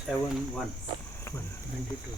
7-1-92.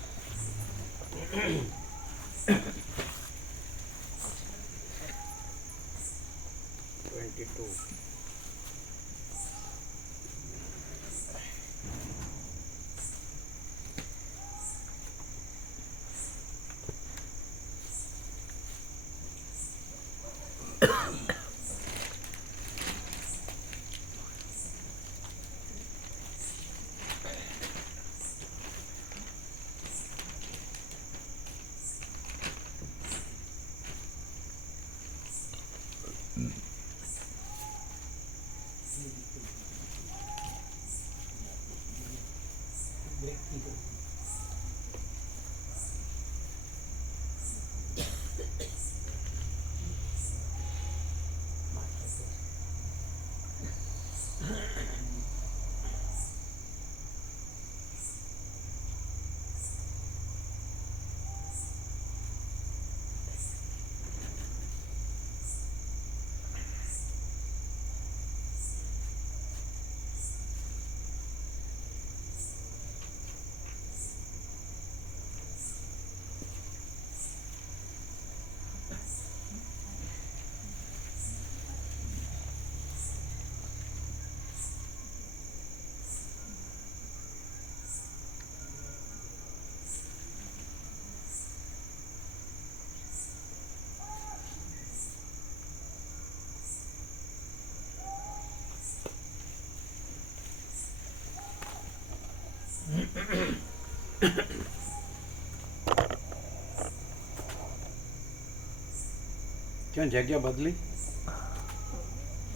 क्यों जगह बदली?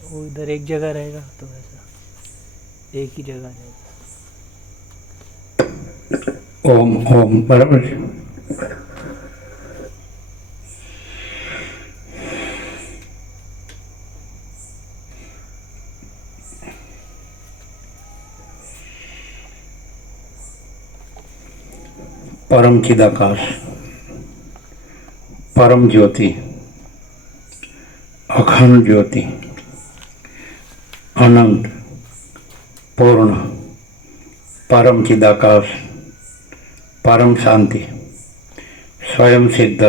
वो इधर एक जगह रहेगा तो ऐसा एक ही जगह रहेगा। ओम ओम बराबर है। परम चिदाकाश, परम ज्योति, अखंड ज्योति, अनंत पूर्ण, परम चिदाकाश, परम शांति, स्वयं सिद्ध,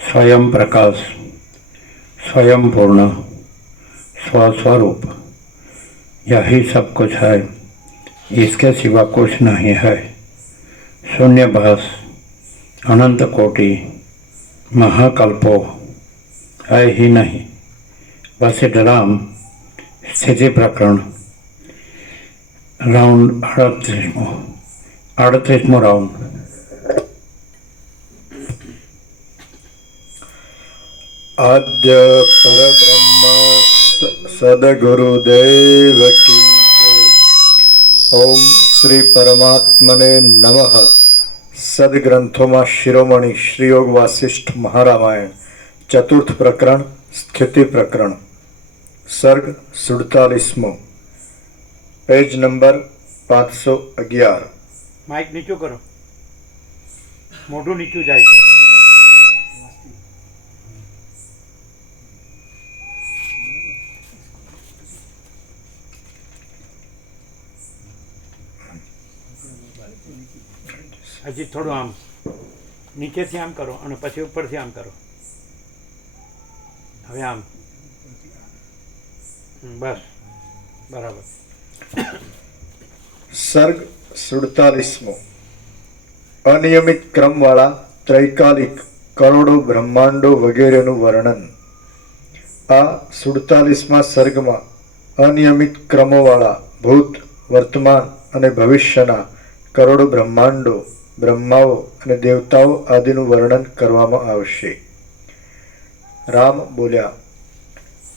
स्वयं प्रकाश, स्वयं पूर्ण, स्वस्वरूप, यही सब कुछ है, इसके सिवा कुछ नहीं है। शून्यभास, अनंत कोटि, महाकल्पो है ही नहीं। वशिष्ठ राम स्थिति प्रकरण राउंड 38मो राउंड। आद्य परब्रह्म सद्गुरुदेव की जय। ओम श्री परमात्मने नमः। सदग्रंथों शिरोमणि श्री योग वासिष्ठ महारामायण चतुर्थ प्रकरण स्थिति प्रकरण सर्ग 47मो पेज नंबर 511। माइक नीचू करो, मोटू नीचू जाए છે। હજી થોડું આમ નીચેથી આમ કરો અને પછી ઉપરથી આમ કરો। હવે આમ બસ બરાબર। सर्ग 47मो अनियमित क्रम वाला त्रैकालिक करोड़ों ब्रह्मांडों वगैरेનું વર્ણન। આ 47મા સર્ગમાં અનિયમિત ક્રમોવાળા ભૂત, વર્તમાન અને ભવિષ્યના કરોડો બ્રહ્માંડો, બ્રહ્માઓ અને દેવતાઓ આદિનું વર્ણન કરવામાં આવશે। રામ બોલ્યા,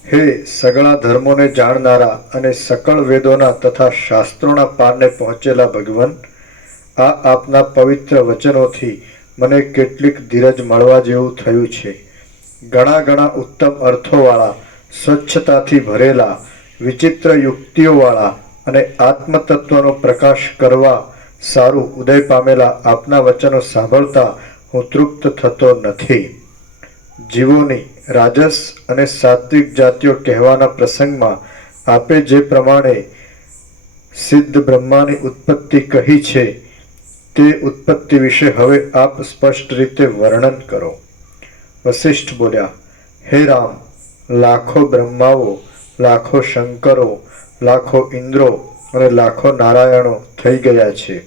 હે સગળા ધર્મોને જાણનારા અને સકળ વેદોના તથા શાસ્ત્રોના પારને પહોંચેલા ભગવાન, આ આપના પવિત્ર વચનોથી મને કેટલીક ધીરજ મળવા જેવું થયું છે. ઘણા ઘણા ઉત્તમ અર્થોવાળા, સ્વચ્છતાથી ભરેલા, વિચિત્ર યુક્તિઓવાળા અને આત્મતત્વનો પ્રકાશ કરવા સારું ઉદય પામેલા આપના વચનો સાંભળતા હું તૃપ્ત થતો નથી. જીવોની રાજસ અને સાત્વિક જાતિઓ કહેવાના પ્રસંગમાં આપે જે પ્રમાણે સિદ્ધ બ્રહ્માની ઉત્પત્તિ કહી છે તે ઉત્પત્તિ વિશે હવે આપ સ્પષ્ટ રીતે વર્ણન કરો. વશિષ્ઠ બોલ્યા, હે રામ, લાખો બ્રહ્માઓ, લાખો શંકરો, લાખો ઇન્દ્રો અને લાખો નારાયણો થઈ ગયા છે.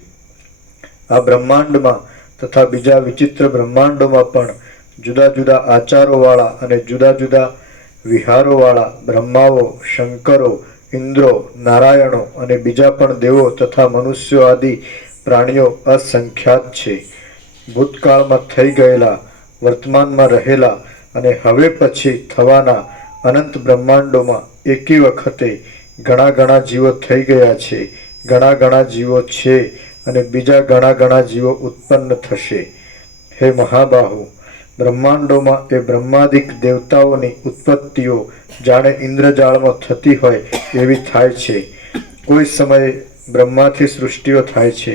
આ બ્રહ્માંડમાં તથા બીજા વિચિત્ર બ્રહ્માંડોમાં પણ જુદા જુદા આચારોવાળા અને જુદા જુદા વિહારોવાળા બ્રહ્માઓ, શંકરો, ઇન્દ્રો, નારાયણો અને બીજા પણ દેવો તથા મનુષ્યો આદિ પ્રાણીઓ અસંખ્યાત છે. ભૂતકાળમાં થઈ ગયેલા, વર્તમાનમાં રહેલા અને હવે પછી થવાના અનંત બ્રહ્માંડોમાં એકી વખતે ઘણા ઘણા જીવો થઈ ગયા છે, ઘણા ઘણા જીવો છે અને બીજા ઘણા ઘણા જીવો ઉત્પન્ન થશે. હે મહાબાહુ, બ્રહ્માંડોમાં એ બ્રહ્માદિક દેવતાઓની ઉત્પત્તિઓ જાણે ઇન્દ્રજાળમાં થતી હોય એવી થાય છે. કોઈ સમયે બ્રહ્માથી સૃષ્ટિઓ થાય છે,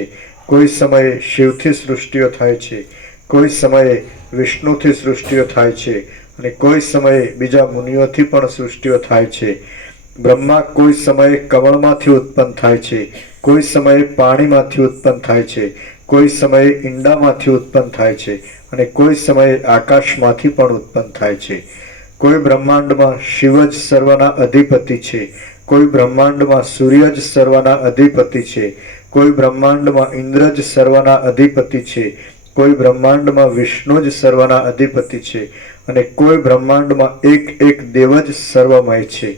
કોઈ સમયે શિવથી સૃષ્ટિઓ થાય છે, કોઈ સમયે વિષ્ણુથી સૃષ્ટિઓ થાય છે અને કોઈ સમયે બીજા મુનિઓથી પણ સૃષ્ટિઓ થાય છે. બ્રહ્મા કોઈ સમયે કમળમાંથી ઉત્પન્ન થાય છે, કોઈ સમયે પાણીમાંથી ઉત્પન્ન થાય છે, કોઈ સમયે ઈંડામાંથી ઉત્પન્ન થાય છે અને કોઈ સમયે આકાશમાંથી પણ ઉત્પન્ન થાય છે. કોઈ બ્રહ્માંડમાં શિવ જ સર્વના અધિપતિ છે, કોઈ બ્રહ્માંડમાં સૂર્ય જ સર્વના અધિપતિ છે, કોઈ બ્રહ્માંડમાં ઇન્દ્ર જ સર્વના અધિપતિ છે, કોઈ બ્રહ્માંડમાં વિષ્ણુ જ સર્વના અધિપતિ છે અને કોઈ બ્રહ્માંડમાં એક એક દેવ જ સર્વમય છે.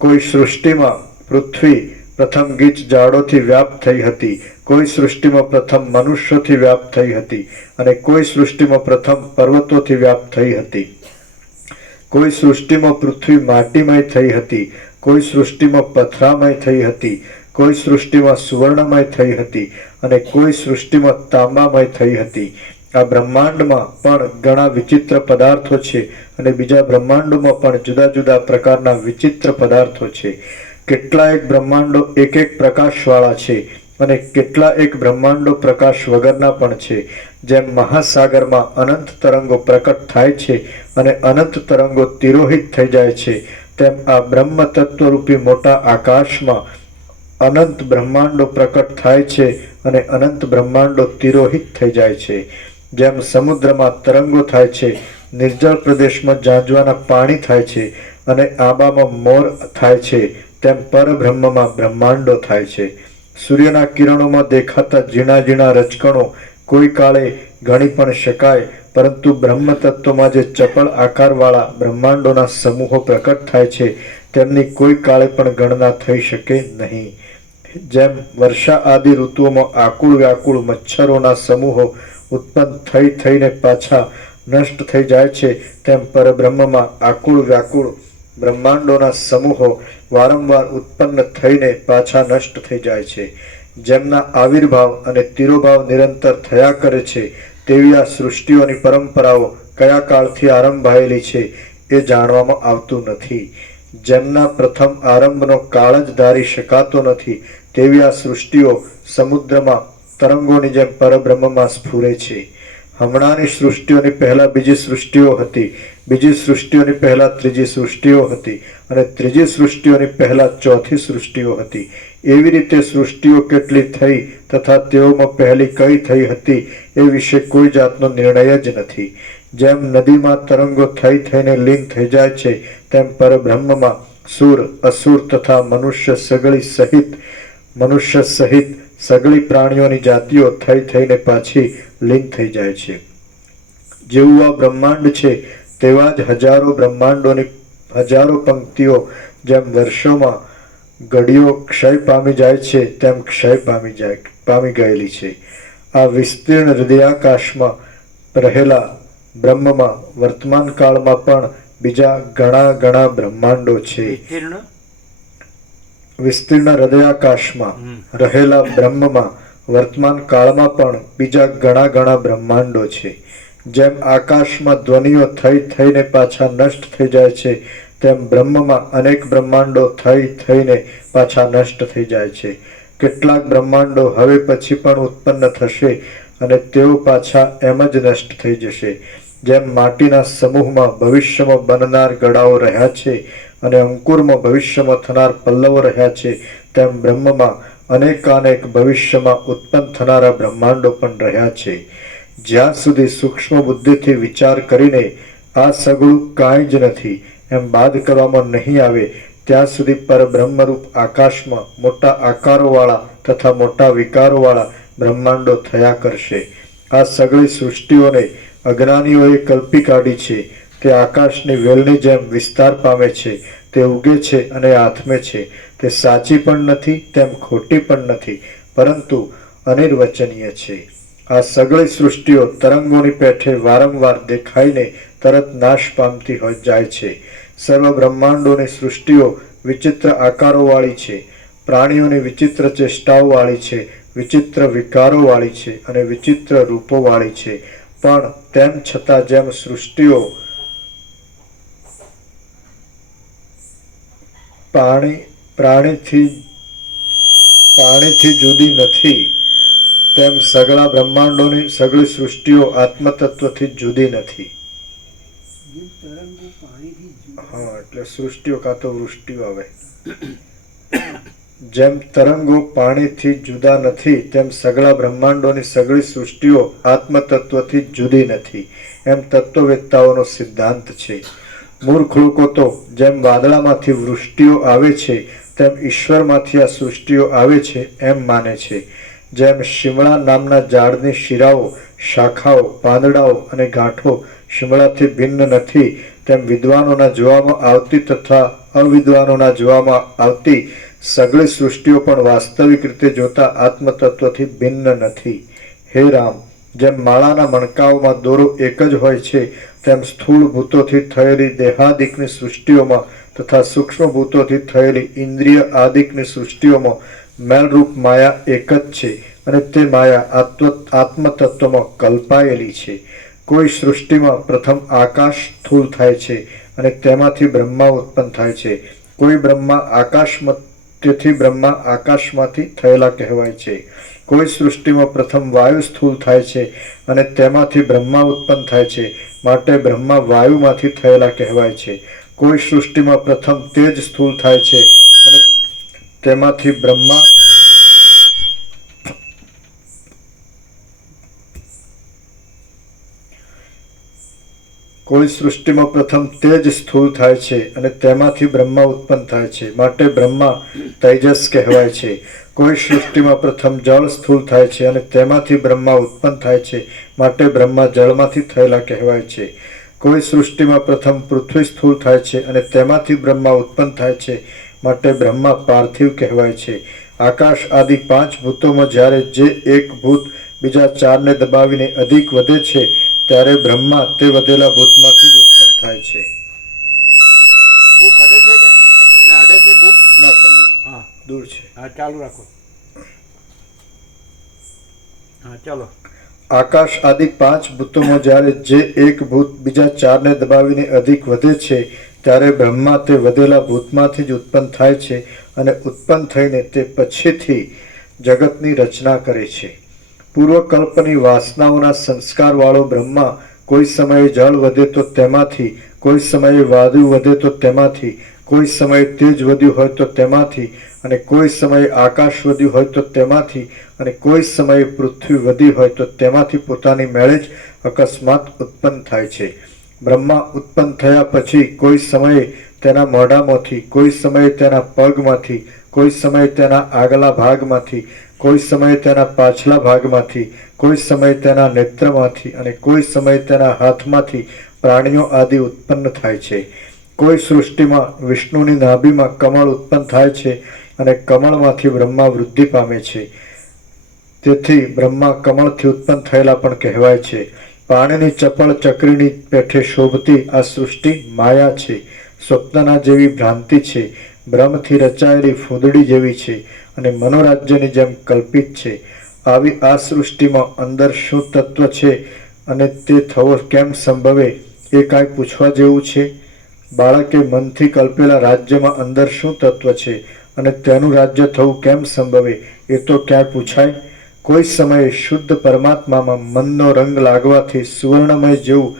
કોઈ સૃષ્ટિમાં પૃથ્વી પ્રથમ ગીચ ઝાડોથી વ્યાપ્ત થઈ હતી, કોઈ સૃષ્ટિમાં પ્રથમ મનુષ્યોથી વ્યાપ્ત થઈ હતી અને કોઈ સૃષ્ટિમાં પ્રથમ પર્વતોથી વ્યાપ્ત થઈ હતી. કોઈ સૃષ્ટિમાં પૃથ્વી માટીમય થઈ હતી, કોઈ સૃષ્ટિમાં પથરામય થઈ હતી, કોઈ સૃષ્ટિમાં સુવર્ણમય થઈ હતી અને કોઈ સૃષ્ટિમાં તાંબામય થઈ હતી. આ બ્રહ્માંડમાં પણ ઘણા વિચિત્ર પદાર્થો છે અને બીજા બ્રહ્માંડોમાં પણ જુદા જુદા પ્રકારના વિચિત્ર પદાર્થો છે. કેટલાક બ્રહ્માંડો એક એક પ્રકાશવાળા છે અને કેટલાક બ્રહ્માંડો પ્રકાશ વગરના પણ છે. જેમ મહાસાગરમાં અનંત તરંગો પ્રકટ થાય છે અને અનંત તરંગો તિરોહિત થઈ જાય છે, તેમ આ બ્રહ્મ તત્વરૂપી મોટા આકાશમાં અનંત બ્રહ્માંડો પ્રકટ થાય છે અને અનંત બ્રહ્માંડો તિરોહિત થઈ જાય છે. જેમ સમુદ્રમાં તરંગો થાય છે, નિર્જળ પ્રદેશમાં ઝાંઝવાના પાણી થાય છે અને આબામાં મોર થાય છે, તેમ પરબ્રહ્મમાં બ્રહ્માંડો થાય છે. સૂર્યના કિરણોમાં દેખાતા ઝીણા ઝીણા રજકણો કોઈ કાળે ગણી પણ શકાય, પરંતુ બ્રહ્મ તત્વમાં જે ચપળ આકારવાળા બ્રહ્માંડોના સમૂહો પ્રકટ થાય છે તેમની કોઈ કાળે પણ ગણના થઈ શકે નહીં. જેમ વર્ષા આદિ ઋતુઓમાં આકુળ વ્યાકુળ મચ્છરોના સમૂહો ઉત્પન્ન થઈ થઈને પાછા નષ્ટ થઈ જાય છે, તેમ પરબ્રહ્મમાં આકુળ વ્યાકુળ બ્રહ્માંડોના સમૂહો વારંવાર ઉત્પન્ન થઈને પાછા નષ્ટ થઈ જાય છે. જેમના આવિર્ભાવ અને તિરોભાવ નિરંતર થયા કરે છે તેવી આ સૃષ્ટિઓની પરંપરાઓ કયા કાળથી આરંભાયેલી છે એ જાણવામાં આવતું નથી. જેમના પ્રથમ આરંભનો કાળ જ ધારી શકાતો નથી તેવી આ સૃષ્ટિઓ સમુદ્રમાં તરંગોની જેમ પરબ્રહ્મમાં સ્ફુરે છે. હમણાંની સૃષ્ટિઓની પહેલા બીજી સૃષ્ટિઓ હતી, બીજી સૃષ્ટિઓની પહેલા ત્રીજી સૃષ્ટિઓ હતી અને ત્રીજી સૃષ્ટિઓની પહેલા ચોથી સૃષ્ટિઓ હતી. એવી રીતે સૃષ્ટિઓ કેટલી થઈ તથા તેઓમાં પહેલી કઈ થઈ હતી એ વિશે કોઈ જાતનો નિર્ણય જ નથી. જેમ નદીમાં તરંગો થઈ થઈને લીન થઈ જાય છે, તેમ પરબ્રહ્મમાં સુર, અસુર તથા મનુષ્ય સહિત સગળી પ્રાણીઓની જાતિઓ થઈ થઈને પાછી લીન થઈ જાય છે. જેવું આ બ્રહ્માંડ છે તેવા જ હજારો બ્રહ્માંડોની હજારો પંક્તિઓ જેમ વર્ષોમાં ઘડીઓ ક્ષય પામી જાય છે તેમ ક્ષય પામી ગયેલી છે. આ વિસ્તીર્ણ હૃદયાકાશમાં રહેલા બ્રહ્મમાં વર્તમાન કાળમાં પણ બીજા ઘણા ઘણા બ્રહ્માંડો છે. વિસ્તીર્ણ હૃદયાકાશમાં રહેલા બ્રહ્મમાં વર્તમાન કાળમાં પણ બીજા ઘણા ઘણા બ્રહ્માંડો છે. જેમ આકાશમાં ધ્વનિઓ થઈ થઈને પાછા નષ્ટ થઈ જાય છે, તેમ બ્રહ્મમાં અનેક બ્રહ્માંડો થઈ થઈને પાછા નષ્ટ થઈ જાય છે. કેટલાક બ્રહ્માંડો હવે પછી પણ ઉત્પન્ન થશે અને તેઓ પાછા એમ જ નષ્ટ થઈ જશે. જેમ માટીના સમૂહમાં ભવિષ્યમાં બનનાર ગળાઓ રહ્યા છે અને અંકુરમાં ભવિષ્યમાં થનાર પલ્લવો રહ્યા છે, તેમ બ્રહ્મમાં અનેકાનેક ભવિષ્યમાં ઉત્પન્ન થનારા બ્રહ્માંડો પણ રહ્યા છે. જ્યાં સુધી સૂક્ષ્મ બુદ્ધિથી વિચાર કરીને આ સગળું કાંઈ જ નથી એમ બાદ કરવામાં નહીં આવે, ત્યાં સુધી પરબ્રહ્મરૂપ આકાશમાં મોટા આકારોવાળા તથા મોટા વિકારોવાળા બ્રહ્માંડો થયા કરશે. આ સગળી સૃષ્ટિઓને અજ્ઞાનીઓએ કલ્પી કાઢી છે. તે આકાશની વેલની જેમ વિસ્તાર પામે છે, તે ઉગે છે અને આથમે છે. તે સાચી પણ નથી તેમ ખોટી પણ નથી, પરંતુ અનિર્વચનીય છે. આ સગળી સૃષ્ટિઓ તરંગોની પેઠે વારંવાર દેખાઈને તરત નાશ પામતી જાય છે. સર્વ બ્રહ્માંડોની સૃષ્ટિઓ વિચિત્ર આકારોવાળી છે, પ્રાણીઓની વિચિત્ર ચેષ્ટાઓવાળી છે, વિચિત્ર વિકારોવાળી છે અને વિચિત્ર રૂપોવાળી છે. પણ તેમ છતાં જેમ સૃષ્ટિઓ પાણીથી જુદી નથી, તેમ સગળા બ્રહ્માંડોની સગળી સૃષ્ટિઓ આત્મતત્વથી જુદી નથી. હા, એટલે સૃષ્ટિઓ કાં તો વૃષ્ટિઓ આવે. જેમ તરંગો પાણીથી જુદા નથી, તેમ સગળા બ્રહ્માંડોની સગળી સૃષ્ટિઓ આત્મતત્વથી જુદી નથી, એમ તત્વવેત્તાઓનો સિદ્ધાંત છે. મૂર્ખ લોકો તો જેમ વાદળામાંથી વૃષ્ટિઓ આવે છે, તેમ ઈશ્વરમાંથી આ સૃષ્ટિઓ આવે છે એમ માને છે. જેમ શિમળા નામના ઝાડની શિરાઓ, શાખાઓ, પાંદડાઓ અને ગાંઠો શિમળાથી ભિન્ન નથી, તેમ વિદ્વાનોના જોવામાં આવતી તથા અવિદ્વાનોના જોવામાં આવતી સગળી સૃષ્ટિઓ પણ વાસ્તવિક રીતે જોતા આત્મતત્વથી ભિન્ન નથી. હે રામ, જેમ માળાના મણકાઓમાં દોરો એક જ હોય છે, તેમ સ્થૂળ ભૂતોથી થયેલી દેહાદિકની સૃષ્ટિઓમાં તથા સૂક્ષ્મ ભૂતોથી થયેલી ઇન્દ્રિય આદિકની સૃષ્ટિઓમાં મેલરૂપ માયા એક જ છે અને તે માયા આત્મતત્વમાં કલ્પાયેલી છે. કોઈ સૃષ્ટિમાં પ્રથમ આકાશ સ્થૂળ થાય છે અને તેમાંથી બ્રહ્મા ઉત્પન્ન થાય છે. કોઈ તેથી બ્રહ્મા આકાશમાંથી થયેલા કહેવાય છે. કોઈ સૃષ્ટિમાં પ્રથમ વાયુ સ્થૂળ થાય છે અને તેમાંથી બ્રહ્મા ઉત્પન્ન થાય છે, માટે બ્રહ્મા વાયુમાંથી થયેલા કહેવાય છે. કોઈ સૃષ્ટિમાં પ્રથમ તેજ સ્થૂળ થાય છે અને તેમાંથી બ્રહ્મા ઉત્પન્ન થાય છે, માટે બ્રહ્મા તૈજસ કહેવાય છે. કોઈ સૃષ્ટિમાં પ્રથમ જળ સ્થૂળ થાય છે અને તેમાંથી બ્રહ્મા ઉત્પન્ન થાય છે, માટે બ્રહ્મા જળમાંથી થયેલા કહેવાય છે. કોઈ સૃષ્ટિમાં પ્રથમ પૃથ્વી સ્થૂળ થાય છે અને તેમાંથી બ્રહ્મા ઉત્પન્ન થાય છે, માટે બ્રહ્મા પાર્થિવ કહેવાય છે. આકાશ આદિ 5 ભૂતોમાં જ્યારે જે એક ભૂત બીજા 4ને દબાવીને અધિક વધે છે, ત્યારે બ્રહ્મા તે વધેલા ભૂતમાંથી જ ઉત્પન્ન થાય છે. ભૂખ અડે છે કે અને અડે છે ભૂખ? ના પ્રભુ, હા, દૂર છે. હા, ચાલુ રાખો. હા, ચાલો. આકાશ આદિ 5 ભૂતોમાં જ્યારે જે એક ભૂત બીજા 4ને દબાવીને અધિક વધે છે, ત્યારે બ્રહ્મા તે વધેલા ભૂતમાંથી જ ઉત્પન્ન થાય છે અને ઉત્પન્ન થઈને તે પછીથી જગતની રચના કરે છે. પૂર્વકલ્પની વાસનાઓના સંસ્કારવાળો બ્રહ્મા કોઈ સમયે જળ વધે તો તેમાંથી, કોઈ સમયે વાયુ વધે તો તેમાંથી, કોઈ સમયે તેજ વધ્યું હોય તો તેમાંથી, અને કોઈ સમયે આકાશ વધ્યું હોય તો તેમાંથી, અને કોઈ સમયે પૃથ્વી વધી હોય તો તેમાંથી પોતાની મેળે જ અકસ્માત ઉત્પન્ન થાય છે. બ્રહ્મા ઉત્પન્ન થયા પછી કોઈ સમયે તેના મોઢામાંથી, કોઈ સમયે તેના પગમાંથી, કોઈ સમયે તેના આગલા ભાગમાંથી, કોઈ સમયે તેના પાછલા ભાગમાંથી, કોઈ સમયે તેના નેત્રમાંથી અને કોઈ સમયે તેના હાથમાંથી પ્રાણીઓ આદિ ઉત્પન્ન થાય છે. કોઈ સૃષ્ટિમાં વિષ્ણુની નાભીમાં કમળ ઉત્પન્ન થાય છે અને કમળમાંથી બ્રહ્મા વૃદ્ધિ પામે છે. તેથી બ્રહ્મા કમળથી ઉત્પન્ન થયેલા પણ કહેવાય છે. પાણીની ચપળ ચક્રીની પેઠે શોભતી આ સૃષ્ટિ માયા છે, સ્વપ્નના જેવી ભ્રાંતિ છે, બ્રહ્મથી રચાયેલી ફૂંદડી જેવી છે અને મનોરાજ્યની જેમ કલ્પિત છે. આવી આ સૃષ્ટિમાં અંદર શું તત્વ છે અને તે થવો કેમ સંભવે એ કાંઈ પૂછવા જેવું છે? બાળકે મનથી કલ્પેલા રાજ્યમાં અંદર શું તત્વ છે અને તેનું રાજ્ય થવું કેમ સંભવે એ તો ક્યાંય પૂછાય? કોઈ સમયે શુદ્ધ પરમાત્મામાં મનનો રંગ લાગવાથી સુવર્ણમય જેવું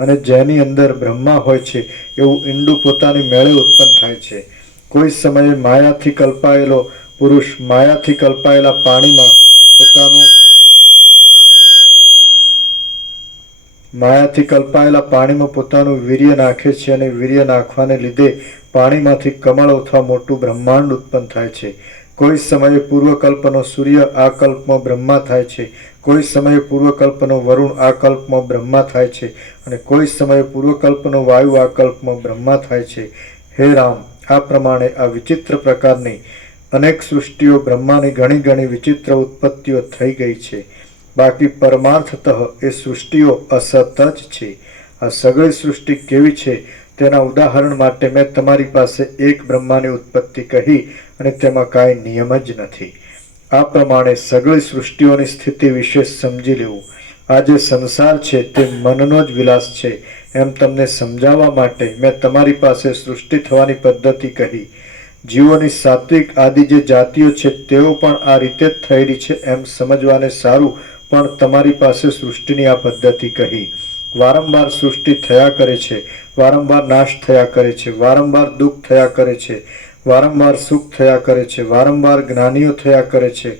અને જેની અંદર બ્રહ્મા હોય છે એવું ઈંડું પોતાની મેળે ઉત્પન્ન થાય છે. કોઈ સમયે માયાથી કલ્પાયેલો પુરુષ માયાથી કલ્પાયેલા પાણીમાં પોતાનું વીર્ય નાખે છે અને વીર્ય નાખવાને લીધે પાણીમાંથી કમળ અથવા મોટું બ્રહ્માંડ ઉત્પન્ન થાય છે. કોઈ સમયે પૂર્વકલ્પનો સૂર્ય આ કલ્પમાં બ્રહ્મા થાય છે. કોઈ સમયે પૂર્વકલ્પનો વરુણ આ કલ્પમાં બ્રહ્મા થાય છે અને કોઈ સમયે પૂર્વકલ્પનો વાયુ આ કલ્પમાં બ્રહ્મા થાય છે. હે રામ, આ પ્રમાણે આ વિચિત્ર પ્રકારની અનેક સૃષ્ટિઓ બ્રહ્માની ઘણી ઘણી વિચિત્ર ઉત્પત્તિઓ થઈ ગઈ છે. બાકી પરમાર્થતઃ એ સૃષ્ટિઓ અસત જ છે. આ સગળી સૃષ્ટિ કેવી છે તેના ઉદાહરણ માટે મેં તમારી પાસે એક બ્રહ્માની ઉત્પત્તિ કહી અને તેમાં કાંઈ નિયમ જ નથી. આ પ્રમાણે સગળી સૃષ્ટિઓની સ્થિતિ વિશે સમજી લેવું. આ જે સંસાર છે તે મનનો જ વિલાસ છે એમ તમને સમજાવવા માટે મેં તમારી પાસે સૃષ્ટિ થવાની પદ્ધતિ કહી. જીવોની સાત્વિક આદિ જે જાતિઓ છે તેઓ પણ આ રીતે જ થયેલી છે એમ સમજવાને સારું પણ તમારી પાસે સૃષ્ટિની આ પદ્ધતિ કહી. વારંવાર સૃષ્ટિ થયા કરે છે, વારંવાર નાશ થયા કરે છે, વારંવાર દુઃખ થયા કરે છે, વારંવાર સુખ થયા કરે છે, વારંવાર જ્ઞાનીઓ થયા કરે છે,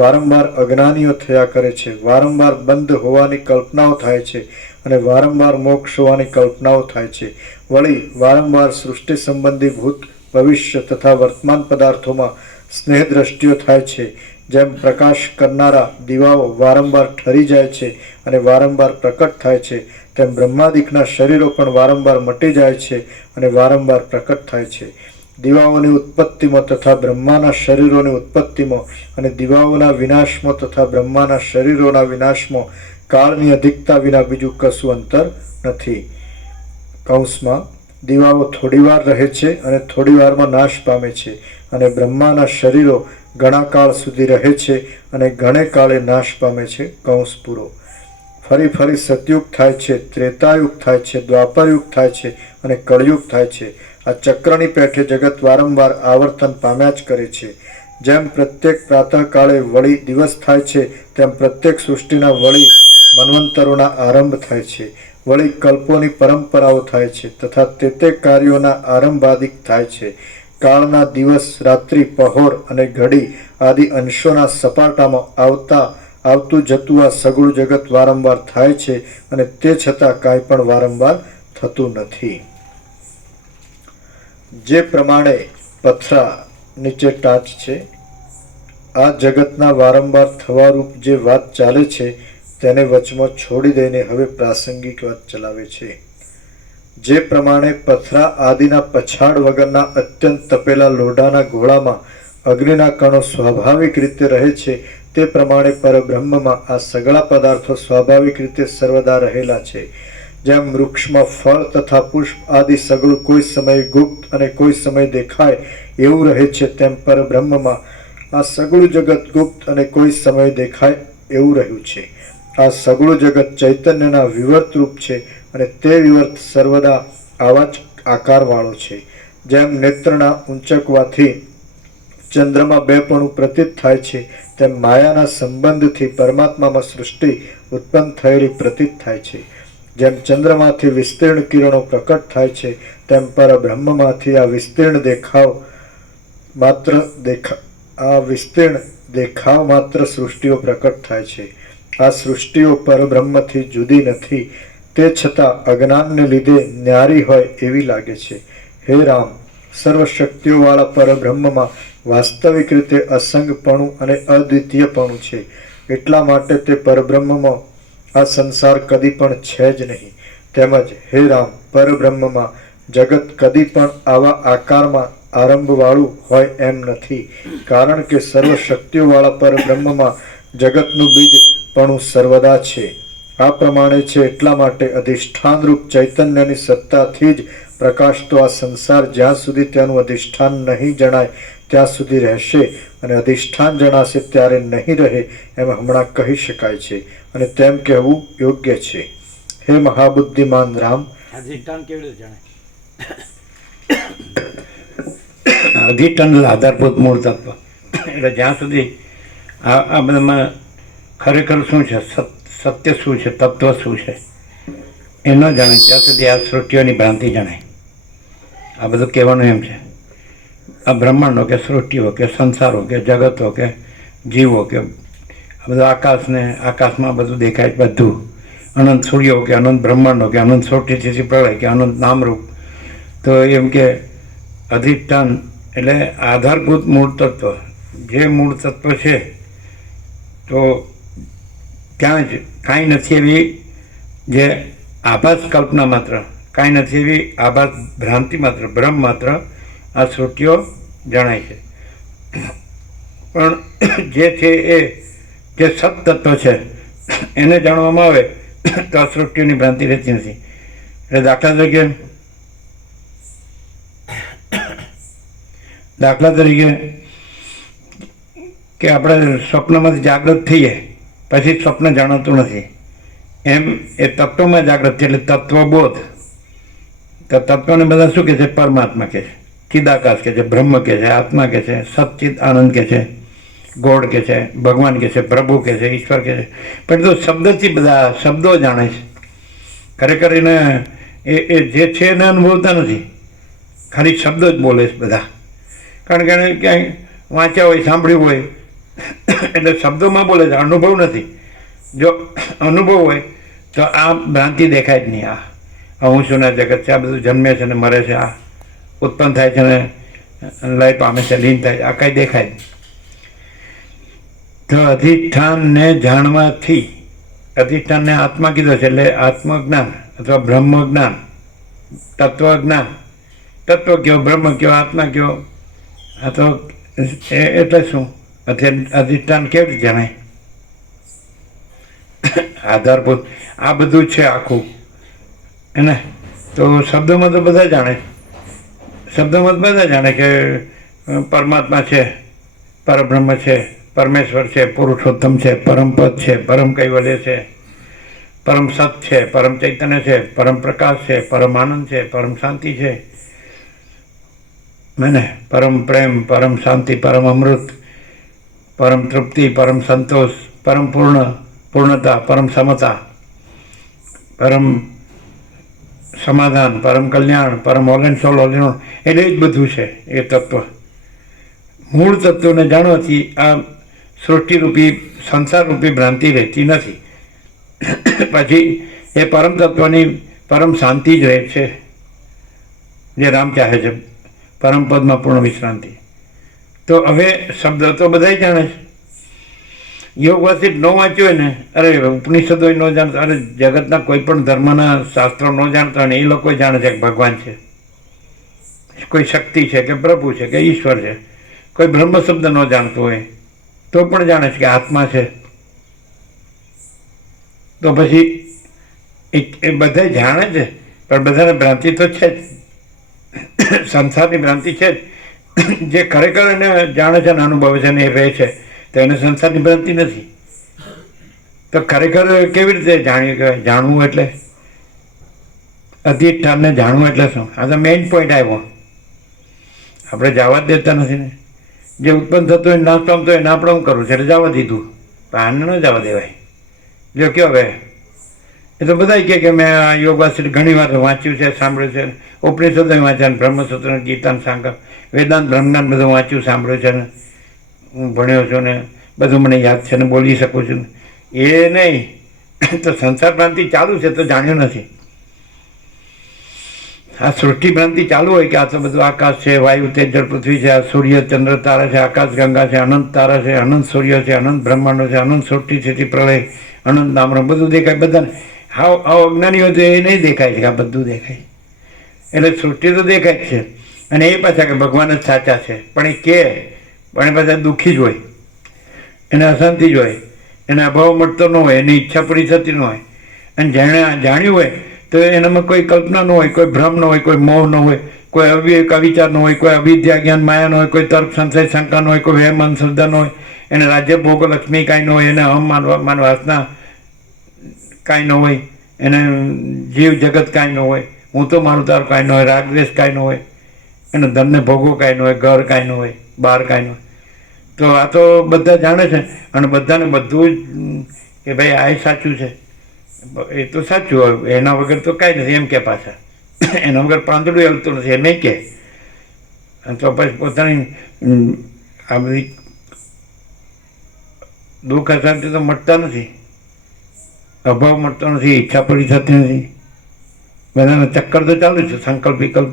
વારંવાર અજ્ઞાનીઓ થયા કરે છે, વારંવાર બંધ હોવાની કલ્પનાઓ થાય છે અને વારંવાર મોક્ષ હોવાની કલ્પનાઓ થાય છે. વળી વારંવાર સૃષ્ટિ સંબંધી ભૂત, ભવિષ્ય તથા વર્તમાન પદાર્થોમાં સ્નેહ દ્રષ્ટિઓ થાય છે. જેમ પ્રકાશ કરનારા દીવાઓ વારંવાર ઠરી જાય છે અને વારંવાર પ્રકટ થાય છે, તેમ બ્રહ્માદિકના શરીરો પણ વારંવાર મટી જાય છે અને વારંવાર પ્રકટ થાય છે. દીવાઓની ઉત્પત્તિમાં તથા બ્રહ્માના શરીરોની ઉત્પત્તિમાં અને દીવાઓના વિનાશમાં તથા બ્રહ્માના શરીરોના વિનાશમાં કાળની અધિકતા વિના બીજું કશું અંતર નથી. કૌંસમાં દીવાઓ થોડીવાર રહે છે અને થોડીવારમાં નાશ પામે છે અને બ્રહ્માના શરીરો ઘણા કાળ સુધી રહે છે અને ઘણે કાળે નાશ પામે છે. કૌંસ પૂરો. ફરી ફરી સતયુગ થાય છે, ત્રેતાયુગ થાય છે, દ્વાપરયુગ થાય છે અને કળયુગ થાય છે. આ ચક્રની પેઠે જગત વારંવાર આવર્તન પામ્યા જ કરે છે. જેમ પ્રત્યેક પ્રાતઃકાળે વળી દિવસ થાય છે તેમ પ્રત્યેક સૃષ્ટિના વળી મન્વંતરોના આરંભ થાય છે. વળી કલ્પોની પરંપરાઓ થાય છે તથા તે કાર્યોના આરંભાદિક થાય છે. કાળના દિવસ, રાત્રિ, પહોર અને ઘડી આદિ અંશોના સપાટામાં આવતું જતું આ સગળું જગત વારંવાર થાય છે અને તે છતાં કાંઈ પણ વારંવાર થતું નથી. જે પ્રમાણે પથરા નીચે ટાંચ છે, આ જગતના વારંવાર થવારૂપ જે વાત ચાલે છે તેને વચમાં છોડી દઈને હવે પ્રાસંગિક વાત ચલાવે છે. જે પ્રમાણે પથરા આદિના પછાડ વગરના અત્યંત તપેલા લોઢાના ગોળામાં અગ્નિના કણો સ્વાભાવિક રીતે રહે છે, તે પ્રમાણે પરબ્રહ્મમાં આ સગળા પદાર્થો સ્વાભાવિક રીતે સર્વદા રહેલા છે. જેમ વૃક્ષમાં ફળ તથા પુષ્પ આદિ સગળું કોઈ સમયે ગુપ્ત અને કોઈ સમય દેખાય એવું રહે છે, તેમ પરબ્રહ્મમાં આ સગળું જગત ગુપ્ત અને કોઈ સમય દેખાય એવું રહ્યું છે. આ સગળું જગત ચૈતન્યના વિવર્ત રૂપ છે અને તે વિવર્ત સર્વદા આવા જ આકારવાળો છે. જેમ નેત્રના ઊંચકવાથી ચંદ્રમાં બેપણું પ્રતીત થાય છે, તેમ માયાના સંબંધથી પરમાત્મામાં સૃષ્ટિ ઉત્પન્ન થયેલી પ્રતીત થાય છે. જેમ ચંદ્રમાંથી વિસ્તીર્ણ કિરણો પ્રકટ થાય છે, તેમ પરબ્રહ્મમાંથી આ વિસ્તીર્ણ દેખાવ માત્ર સૃષ્ટિઓ પ્રકટ થાય છે. આ સૃષ્ટિઓ પરબ્રહ્મથી જુદી નથી, તે છતાં અજ્ઞાનને લીધે ન્યારી હોય એવી લાગે છે. હે રામ, સર્વશક્તિઓવાળા પરબ્રહ્મમાં વાસ્તવિક રીતે અસંગપણું અને અદ્વિતીયપણું છે. એટલા માટે તે પરબ્રહ્મમાં આ સંસાર કદી પણ છે જ નહીં. તેમજ હે રામ, પરબ્રહ્મમાં જગત કદી પણ આવા આકારમાં આરંભવાળું હોય એમ નથી, કારણ કે સર્વશક્તિઓવાળા પરબ્રહ્મમાં જગતનું બીજપણું સર્વદા છે. આ પ્રમાણે છે એટલા માટે અધિષ્ઠાનરૂપ ચૈતન્યની સત્તાથી જ પ્રકાશતો આ સંસાર જ્યાં સુધી તેનું અધિષ્ઠાન નહીં જણાય ત્યાં સુધી રહેશે અને અધિષ્ઠાન જણાશે ત્યારે નહીં રહે એમ હમણાં કહી શકાય છે અને તેમ કહેવું યોગ્ય છે. હે મહાબુદ્ધિમાન રામ, અધિષ્ઠાન કેવી રીતે જાણે? અધિષ્ઠાન આધારભૂત મૂળ તત્વ. એટલે જ્યાં સુધી આ બધામાં ખરેખર શું છે, સત્ય શું છે, તત્વ શું છે એ ન જાણે ત્યાં સુધી આ સૃષ્ટિઓની ભ્રાંતિ જણાય. આ બધું કહેવાનું એમ છે. આ બ્રહ્માંડો કે સૃષ્ટિઓ કે સંસારો કે જગતો કે જીવો કે આ બધું આકાશને આકાશમાં બધું દેખાય, બધું અનંત સૂર્યો કે અનંત બ્રહ્માંડો કે અનંત સૃષ્ટિથી પ્રળય કે અનંત નામરૂપ. તો એમ કે અધિષ્ઠાન એટલે આધારભૂત મૂળ તત્વ. જે મૂળ તત્વ છે તો ત્યાં જ કાંઈ નથી એવી જે આભાસ કલ્પના માત્ર, કાંઈ નથી એવી આભાસ ભ્રાંતિ માત્ર, ભ્રમ માત્ર આ સૃષ્ટિઓ જણાય છે. પણ જે છે એ જે સત તત્વ છે એને જાણવામાં આવે તો આ સૃષ્ટિઓની ભ્રાંતિ રહેતી નથી. એટલે દાખલા તરીકે કે આપણે સ્વપ્નમાંથી જાગૃત થઈએ પછી સ્વપ્ન જાણતું નથી, એમ એ તત્વમાં જાગૃત છે એટલે તત્વબોધ. તો તત્વને બધા શું કહે છે? પરમાત્મા કહે છે, ચિદાકાશ કહે છે, બ્રહ્મ કહે છે, આત્મા કહે છે, સચ્ચિદ આનંદ કહે છે, ગોડ કહે છે, ભગવાન કહે છે, પ્રભુ કહે છે, ઈશ્વર કહે છે. પણ તો શબ્દથી બધા શબ્દો જાણે છે. ખરેખર એને એ જે છે એને અનુભવતા નથી, ખાલી શબ્દો જ બોલે છે બધા. કારણ કે એને ક્યાંય વાંચ્યા હોય, સાંભળ્યું હોય એટલે શબ્દોમાં બોલે છે, અનુભવ નથી. જો અનુભવ હોય તો આ ભ્રાંતિ દેખાય જ નહીં. આ હું શું ના જગત છે, આ બધું જન્મે છે ને મરે છે, આ ઉત્પન્ન થાય છે ને લય પામે છે, લીન થાય છે, આ કાંઈ દેખાય જ. તો અધિષ્ઠાનને જાણવાથી, અધિષ્ઠાનને આત્મા કીધો છે એટલે આત્મજ્ઞાન અથવા બ્રહ્મજ્ઞાન, તત્વજ્ઞાન. તત્વ કયો, બ્રહ્મ કયો, આત્મા કયો, આ તો એટલે શું? અધિષ્ઠાન કેવી રીતે જણાય? આધારભૂત આ બધું છે આખું એને. તો શબ્દોમાં તો બધા જાણે, શબ્દોમાં બધા જાણે કે પરમાત્મા છે, પરબ્રહ્મ છે, પરમેશ્વર છે, પુરુષોત્તમ છે, પરમપદ છે, પરમ કૈવલ્ય છે, પરમ સત છે, પરમ ચૈતન્ય છે, પરમ પ્રકાશ છે, પરમ આનંદ છે, પરમ શાંતિ છે, મને પરમ પ્રેમ, પરમ શાંતિ, પરમ અમૃત, પરમ તૃપ્તિ, પરમ સંતોષ, પરમ પૂર્ણતા, પરમ સમતા, પરમ સમાધાન, પરમ કલ્યાણ, પરમ all and soul, all and all. એટલે જ બધું છે એ તત્વ. મૂળ તત્વને જાણવાથી આ સૃષ્ટિરૂપી સંસારરૂપી ભ્રાંતિ રહેતી નથી. પછી એ પરમ તત્વની પરમ શાંતિ જ રહે છે, જે રામ ચાહે છે, પરમપદમાં પૂર્ણ વિશ્રાંતિ. તો હવે શબ્દ તો બધા જાણે છે. યોગ વાસિત ન વાંચ્યો હોય ને, અરે ઉપનિષદો ન જાણતા, અરે જગતના કોઈ પણ ધર્મના શાસ્ત્રો ન જાણતા હોય ને એ લોકો જાણે છે કે ભગવાન છે, કોઈ શક્તિ છે કે પ્રભુ છે કે ઈશ્વર છે. કોઈ બ્રહ્મ શબ્દ ન જાણતો હોય તો પણ જાણે છે કે આત્મા છે. તો પછી એ બધા જાણે છે, પણ બધાને ભ્રાંતિ તો છે જ, સંસારની ભ્રાંતિ છે જ. જે ખરેખર એને જાણે છે ને અનુભવે છે ને એ રહે છે તો એને સંસારની ભ્રાંતિ નથી. તો ખરેખર કેવી રીતે જાણવું? એટલે અધિષ્ઠાનને જાણવું એટલે શું? આ તો મેઇન પોઈન્ટ આવ્યો. આપણે જવા જ દેતા નથી ને. જે ઉત્પન્ન થતું હોય, નાશ પામતો હોય એને આપણે શું કરવું છે? એટલે જવા દીધું. પણ આને ન જવા દેવાય. જો કયો હવે એ તો બધા કહે કે મેં આ યોગ વાસિત ઘણી વાર વાંચ્યું છે, સાંભળ્યું છે, ઉપનિષદો વાંચ્યા ને, બ્રહ્મસૂત્ર, ગીતા, સાંકર, વેદાંત, બ્રહ્મજ્ઞાન બધું વાંચ્યું, સાંભળ્યું છે ને, હું ભણ્યો છું ને, બધું મને યાદ છે ને, બોલી શકું છું ને. એ નહીં, તો સંસાર ભ્રાંતિ ચાલુ છે તો જાણ્યું નથી. આ સૃષ્ટિ ભ્રાંતિ ચાલુ હોય કે આ તો બધું આકાશ છે, વાયુ, તેજ, જળ, પૃથ્વી છે, આ સૂર્ય, ચંદ્ર, તારા છે, આકાશ ગંગા છે, અનંત તારા છે, અનંત સૂર્ય છે, અનંત બ્રહ્માંડો છે, અનંત સૃષ્ટિ છે, પ્રલય, અનંત નામરો બધું દેખાય. બધાને હાવ અજ્ઞાનીઓ તો એ નહીં દેખાય છે કે આ બધું દેખાય. એટલે સૃષ્ટિ તો દેખાય જ છે. અને એ પાછા કે ભગવાન જ સાચા છે, પણ એ કે પણ એ પાછા દુઃખી જ હોય, એને અશાંતિ જ હોય, એને અભાવ મળતો ન હોય, એની ઈચ્છા પૂરી થતી ન હોય. અને જેણે જાણ્યું હોય તો એનામાં કોઈ કલ્પના ન હોય, કોઈ ભ્રમ ન હોય, કોઈ મોહ ન હોય, કોઈ અવિચાર ન હોય, કોઈ અવિદ્યા જ્ઞાન માયા ન હોય, કોઈ તર્ક સંશય શંકા ન હોય, કોઈ વહેમ અંધશ્રદ્ધા ન હોય, એને રાજ્ય ભોગ લક્ષ્મી કાંઈ ન હોય, એને અહમ માન વાસના કાંઈ ન હોય, એને જીવ જગત કાંઈ ન હોય, હું તો મારું તારું કાંઈ ન હોય, રાગદ્વેષ કાંઈ ન હોય, એને ધનને ભોગવો કાંઈ ન હોય, ઘર કાંઈ ન હોય, બહાર કાંઈ ન હોય. તો આ તો બધા જાણે છે અને બધાને બધું જ કે ભાઈ આ સાચું છે, એ તો સાચું હોય, એના વગર તો કાંઈ નથી એમ કે પાછા એના વગર પાંદડું હલતું નથી એમ કે. તો પછી પોતાની આ બધી દુઃખ અશાંતિ તો મળતા નથી, અભાવ મળતો નથી, ઈચ્છા પૂરી થતી નથી, બધાના ચક્કર તો ચાલુ છે, સંકલ્પ વિકલ્પ,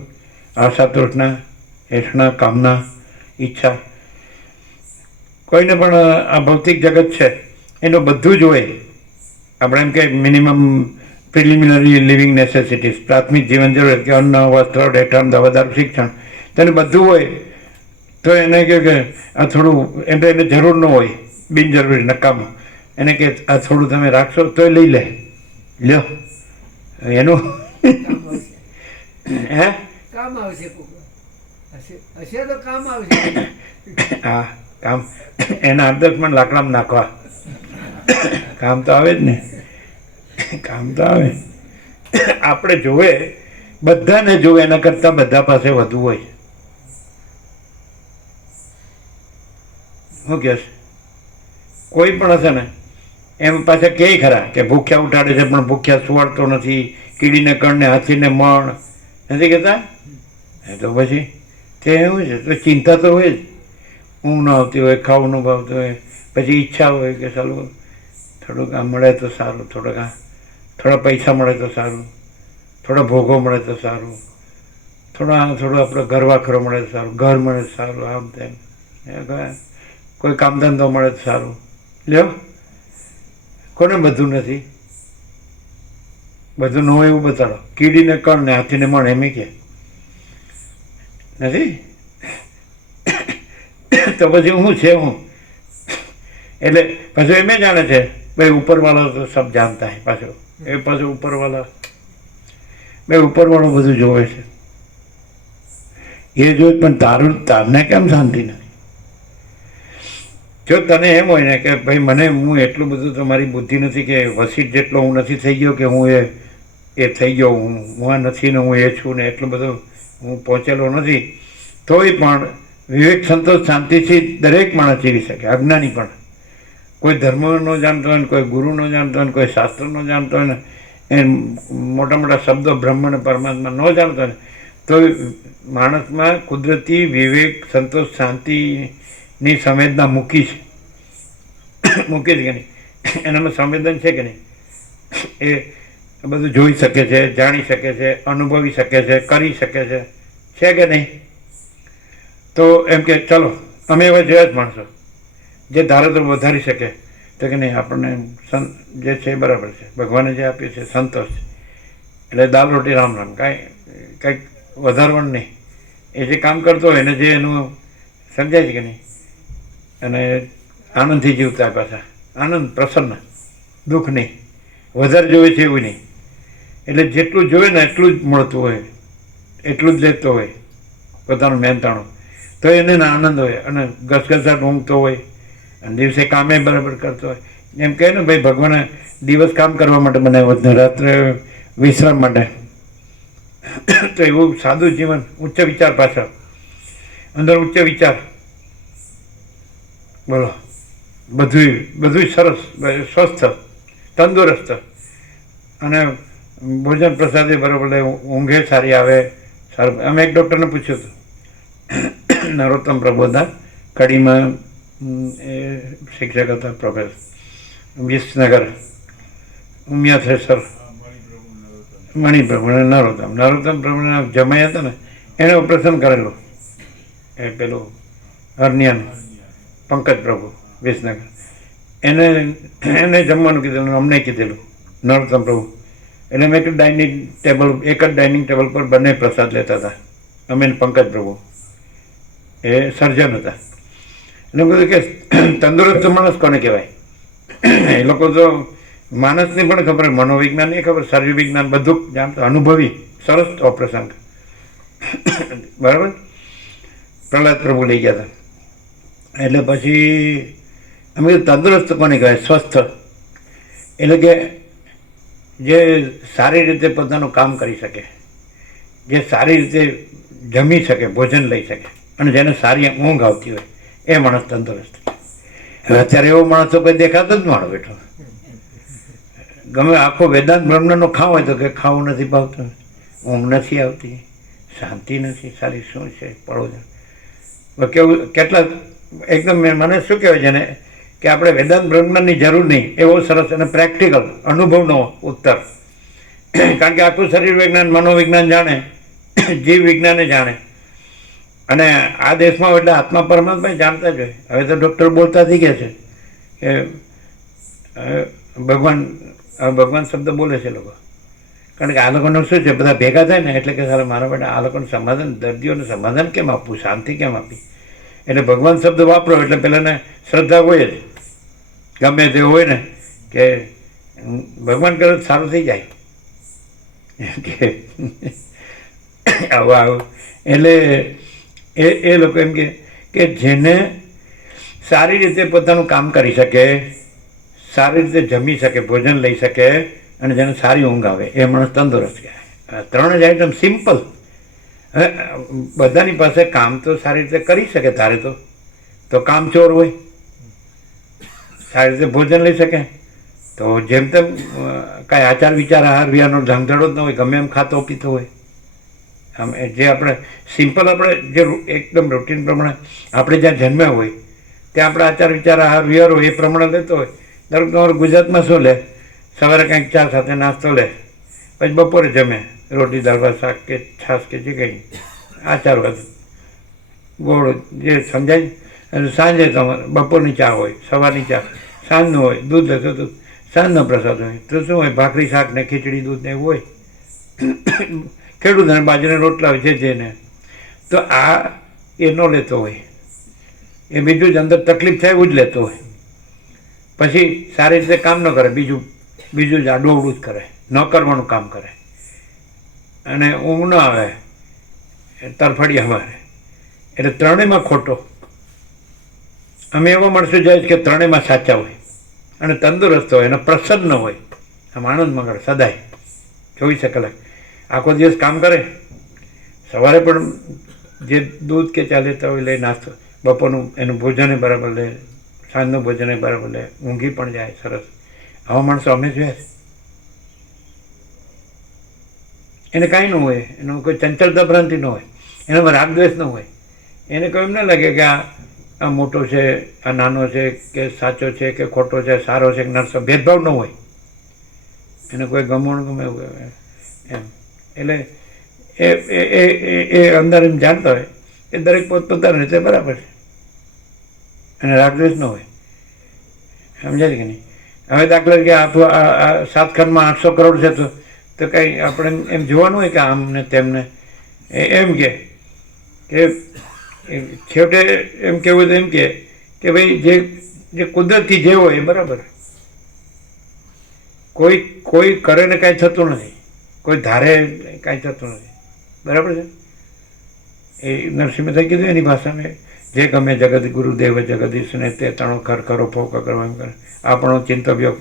આશા તૃષ્ણા, એષણા, કામના, ઈચ્છા. કોઈને પણ આ ભૌતિક જગત છે એનું બધું જ હોય. આપણે એમ કે મિનિમમ પ્રિલિમિનરી લિવિંગ નેસેસિટીઝ, પ્રાથમિક જીવન જરૂરિયાત કે અન્ન, વસ્ત્ર, રહેઠાણ, દવાદાર, શિક્ષણ, તેને બધું હોય. તો એને કે આ થોડું એટલે એને જરૂર ન હોય, બિનજરૂરી નકામું, એને કે આ થોડું તમે રાખશો તોય લઈ લે, લ્યો એનું હે કામ આવશે, હશે તો કામ આવશે. હા કામ એના 8-10 મણ લાકડામાં નાખવા, કામ તો આવે જ ને, કામ તો આવે. આપણે જોવે, બધાને જોવે, એના કરતાં બધા પાસે વધુ હોય. શું કહે છે? કોઈ પણ હશે ને એમ પાછા કહે ખરા કે ભૂખ્યા ઉઠાડે છે પણ ભૂખ્યા સુવાડતો નથી, કીડીને કણને હાથીને મણ, નથી કહેતા? એ તો પછી તે એવું છે. તો ચિંતા તો હોય જ, ઊંઘ ન આવતી હોય, ખાવું ન ભાવતું હોય, પછી ઈચ્છા હોય કે ચાલો થોડુંક આ મળે તો સારું, થોડા પૈસા મળે તો સારું, થોડા ભોગો મળે તો સારું, થોડું આપણે ઘર વાખરો મળે તો સારું, ઘર મળે તો સારું, આમ તેમ, કોઈ કામ ધંધો મળે તો સારું. લ્યો, કોને બધું નથી? બધું ન હોય એવું બતાડો. કીડીને કણ ને હાથીને મણ એમ કે નથી. તો પછી હું છે હું એટલે પાછું એમ જાણે છે ભાઈ ઉપરવાળો તો સબ જાણતા હે. પાછું એ પાછું ઉપરવાળા ભાઈ ઉપરવાળો બધું જોવે છે એ જોઈ. પણ તારને કેમ શાંતિ નથી? જો તને એમ હોય ને કે ભાઈ મને હું એટલું બધું તો મારી બુદ્ધિ નથી કે વસીટ જેટલો હું નથી થઈ ગયો કે હું એ થઈ ગયો, હું આ નથી ને હું એ છું ને એટલું બધું હું પહોંચેલો નથી, તોય પણ વિવેક સંતોષ શાંતિથી દરેક માણસ જીવી શકે. અજ્ઞાની પણ કોઈ ધર્મ ન જાણતો હોય ને, કોઈ ગુરુ ન જાણતો હોય ને, કોઈ શાસ્ત્ર ન જાણતો હોય ને, એ મોટા મોટા શબ્દો બ્રહ્મ ને પરમાત્મા ન જાણતો હોય ને, તો માણસમાં કુદરતી વિવેક સંતોષ શાંતિની સંવેદના મૂકી છે કે નહીં? એનામાં સંવેદન છે કે નહીં? એ બધું જોઈ શકે છે, જાણી શકે છે, અનુભવી શકે છે, કરી શકે છે કે નહીં? તો એમ કે ચલો અમે એવા જોયા જ માણસો જે ધારે તો વધારી શકે, તો કે નહીં આપણને જે છે એ બરાબર છે, ભગવાને જે આપ્યું છે સંતોષ છે, એટલે દાલ રોટી રામ રામ, કંઈક વધારવાનું નહીં. એ જે કામ કરતો હોય એને જે એનું સમજાય છે કે નહીં, અને આનંદથી જીવતા પાછા, આનંદ પ્રસન્ન, દુઃખ નહીં, વધારે જોવે છે એવું નહીં. એટલે જેટલું જોવે ને એટલું જ મળતું હોય, એટલું જ લેતો હોય પોતાનું મહેનતાણું, તો એને આનંદ હોય અને ઘસઘસાટ ઊંઘતો હોય અને દિવસે કામે બરાબર કરતો હોય. એમ કહે ને ભાઈ ભગવાને દિવસ કામ કરવા માટે બનાવ્યો ને રાત્રે વિશ્રામ માટે. તો એવું સાદું જીવન, ઉચ્ચ વિચાર પાછળ, અંદર ઉચ્ચ વિચાર, બોલો બધું સરસ, સ્વસ્થ, તંદુરસ્ત, અને ભોજન પ્રસાદે બરાબર લે, ઊંઘે સારી આવે સારું. અમે એક ડૉક્ટરને પૂછ્યું હતું, નરોત્તમ પ્રભુ હતા, કડીમાં એ શિક્ષક હતા, પ્રોફેસર, વિસનગર, ઉમિયા થ્રેસર, મણિપ્રભુ અને નરોત્તમ પ્રભુના જમાઈ હતા ને, એણે ઓપરેશન કરેલું, એ પેલું હર્નિયાનું, પંકજ પ્રભુ વિસનગર, એને જમવાનું કીધેલું, અમને કીધેલું નરોત્તમ પ્રભુ. એટલે અમે એક જ ડાઇનિંગ ટેબલ પર બંને પ્રસાદ લેતા હતા, અમે પંકજ પ્રભુ, એ સર્જન હતા. એટલે બધું કે તંદુરસ્ત માણસ કોને કહેવાય? એ લોકો તો માણસને પણ ખબર, મનોવિજ્ઞાનની ખબર, શરીર વિજ્ઞાન બધું જાણતા, અનુભવી, સરસ ઓપરેશન. બરાબર. પ્રહલાદ પ્રભુ લઈ ગયા હતા. એટલે પછી અમે કીધું તંદુરસ્ત કોને કહેવાય? સ્વસ્થ એટલે કે જે સારી રીતે પોતાનું કામ કરી શકે, જે સારી રીતે જમી શકે, ભોજન લઈ શકે, અને જેને સારી ઊંઘ આવતી હોય એ માણસ તંદુરસ્ત. હવે અત્યારે એવો માણસ તો કોઈ દેખાતો જ માણો બેઠો. ગમે આખો વેદાંત બ્રહ્મનો ખાવ હોય તો કે ખાવું નથી ભાવતું, ઊંઘ નથી આવતી, શાંતિ નથી, સારી શું છે પડો. કેવું કેટલા એકદમ મને શું કહેવાય છે ને કે આપણે વેદાંત બ્રહ્મની જરૂર નહીં, એવો સરસ અને પ્રેક્ટિકલ અનુભવનો ઉત્તર. કારણ કે આખું શરીર વિજ્ઞાન, મનોવિજ્ઞાન જાણે, જીવ વિજ્ઞાને જાણે, અને આ દેશમાં એટલે આત્મા પરમાત્મા જાણતા જ હોય. હવે તો ડૉક્ટર બોલતા થઈ ગયા છે કે ભગવાન શબ્દ બોલે છે લોકો. કારણ કે આ લોકોનું શું છે, બધા ભેગા થાય ને એટલે કે સારા મારા માટે આ લોકોનું સમાધાન, દર્દીઓને સમાધાન કેમ આપવું, શાંતિ કેમ આપી, એટલે ભગવાન શબ્દ વાપરો એટલે પેલાને શ્રદ્ધા હોય જ. ગમે તે હોય ને કે ભગવાન કરે તો સારું થઈ જાય કે આવું. એટલે એ લોકો એમ કે જેને સારી રીતે પોતાનું કામ કરી શકે, સારી રીતે જમી શકે, ભોજન લઈ શકે, અને જેને સારી ઊંઘ આવે એ માણસ તંદુરસ્ત કહેવાય. ત્રણ જ આઈટમ સિમ્પલ. હવે બધાની પાસે કામ તો સારી રીતે કરી શકે તારે તો કામ ચોર હોય, સારી રીતે ભોજન લઈ શકે તો જેમ તેમ કાંઈ આચાર વિચાર આહાર વિહારનો ઢંગધડો જ ન હોય, ગમે એમ ખાતો પીતો હોય. આમ જે આપણે સિમ્પલ આપણે જે એકદમ રૂટીન પ્રમાણે આપણે જ્યાં જન્મ્યા હોય ત્યાં આપણે આચાર વિચાર આહાર વિહાર હોય એ પ્રમાણે લેતો હોય. ધારો કે તમારે ગુજરાતમાં શું લે, સવારે કંઈક ચા સાથે નાસ્તો લે, પછી બપોરે જમે રોટી દાળ ભાત શાક કે છાશ કે જે કંઈ આચાર હોય ગોળ જે સમજાય. અને સાંજે તમારે બપોરની ચા હોય, સવારની ચા, સાંજનું હોય, દૂધ લેતો દૂધ, સાંજનો પ્રસાદ હોય તો શું હોય, ભાખરી શાક ને ખીચડી દૂધ ને એવું હોય. ખેડૂતોને બાજરીના રોટલા હોય છે જેને, તો આ એ ન લેતો હોય, એ બીજું જ અંદર તકલીફ થાય એવું જ લેતો હોય. પછી સારી રીતે કામ ન કરે, બીજું જ આડું જ કરે, ન કરવાનું કામ કરે, અને ઊંઘ ન આવે, તરફડિયા મારે. એટલે ત્રણેયમાં ખોટો. અમે એવા માણસો જાય કે ત્રણેયમાં સાચા હોય અને તંદુરસ્ત હોય અને પ્રસન્ન હોય. આમ આનંદ મંગળ સદાય 24 કલાક આખો દિવસ કામ કરે. સવારે પણ જે દૂધ કે ચા લેતા હોય લે, નાસ્તો, બપોરનું એનું ભોજન બરાબર લે, સાંજનું ભોજન બરાબર લે, ઊંઘી પણ જાય સરસ. આવા માણસો અમે જોયા છે. એને કાંઈ ન હોય, એનું કોઈ ચંચળતા ભ્રાંતિ ન હોય, એનામાં રાગદ્વેષ ન હોય, એને કોઈ એમ ન લાગે કે આ મોટો છે, આ નાનો છે, કે સાચો છે કે ખોટો છે, સારો છે કે નરસો, ભેદભાવ ન હોય. એને કોઈ ગમણ ગમે એમ. એટલે એ અંદર એમ જાણતા હોય કે દરેક પોતપોતાની રીતે બરાબર છે, અને રાગદ્વેષ ન હોય. સમજાય કે નહીં? હવે દાખલા તરીકે આ 7 ખંડમાં 800 કરોડ છે તો કંઈ આપણે એમ જોવાનું હોય કે આમ ને તેમને એમ કે છેવટે એમ કહેવું તો એમ કે ભાઈ જે કુદરતી જે હોય એ બરાબર. કોઈ કરે ને કાંઈ થતું નથી, કોઈ ધારે કાંઈ થતું નથી, બરાબર છે. એ નરસિંહ મહેતાએ કીધું એની ભાષામાં, જે ગમે જગત ગુરુદેવ જગદીશને તે તણો ખર કરો ફોક કરો એમ કરે, આપણો ચિંતવ્ય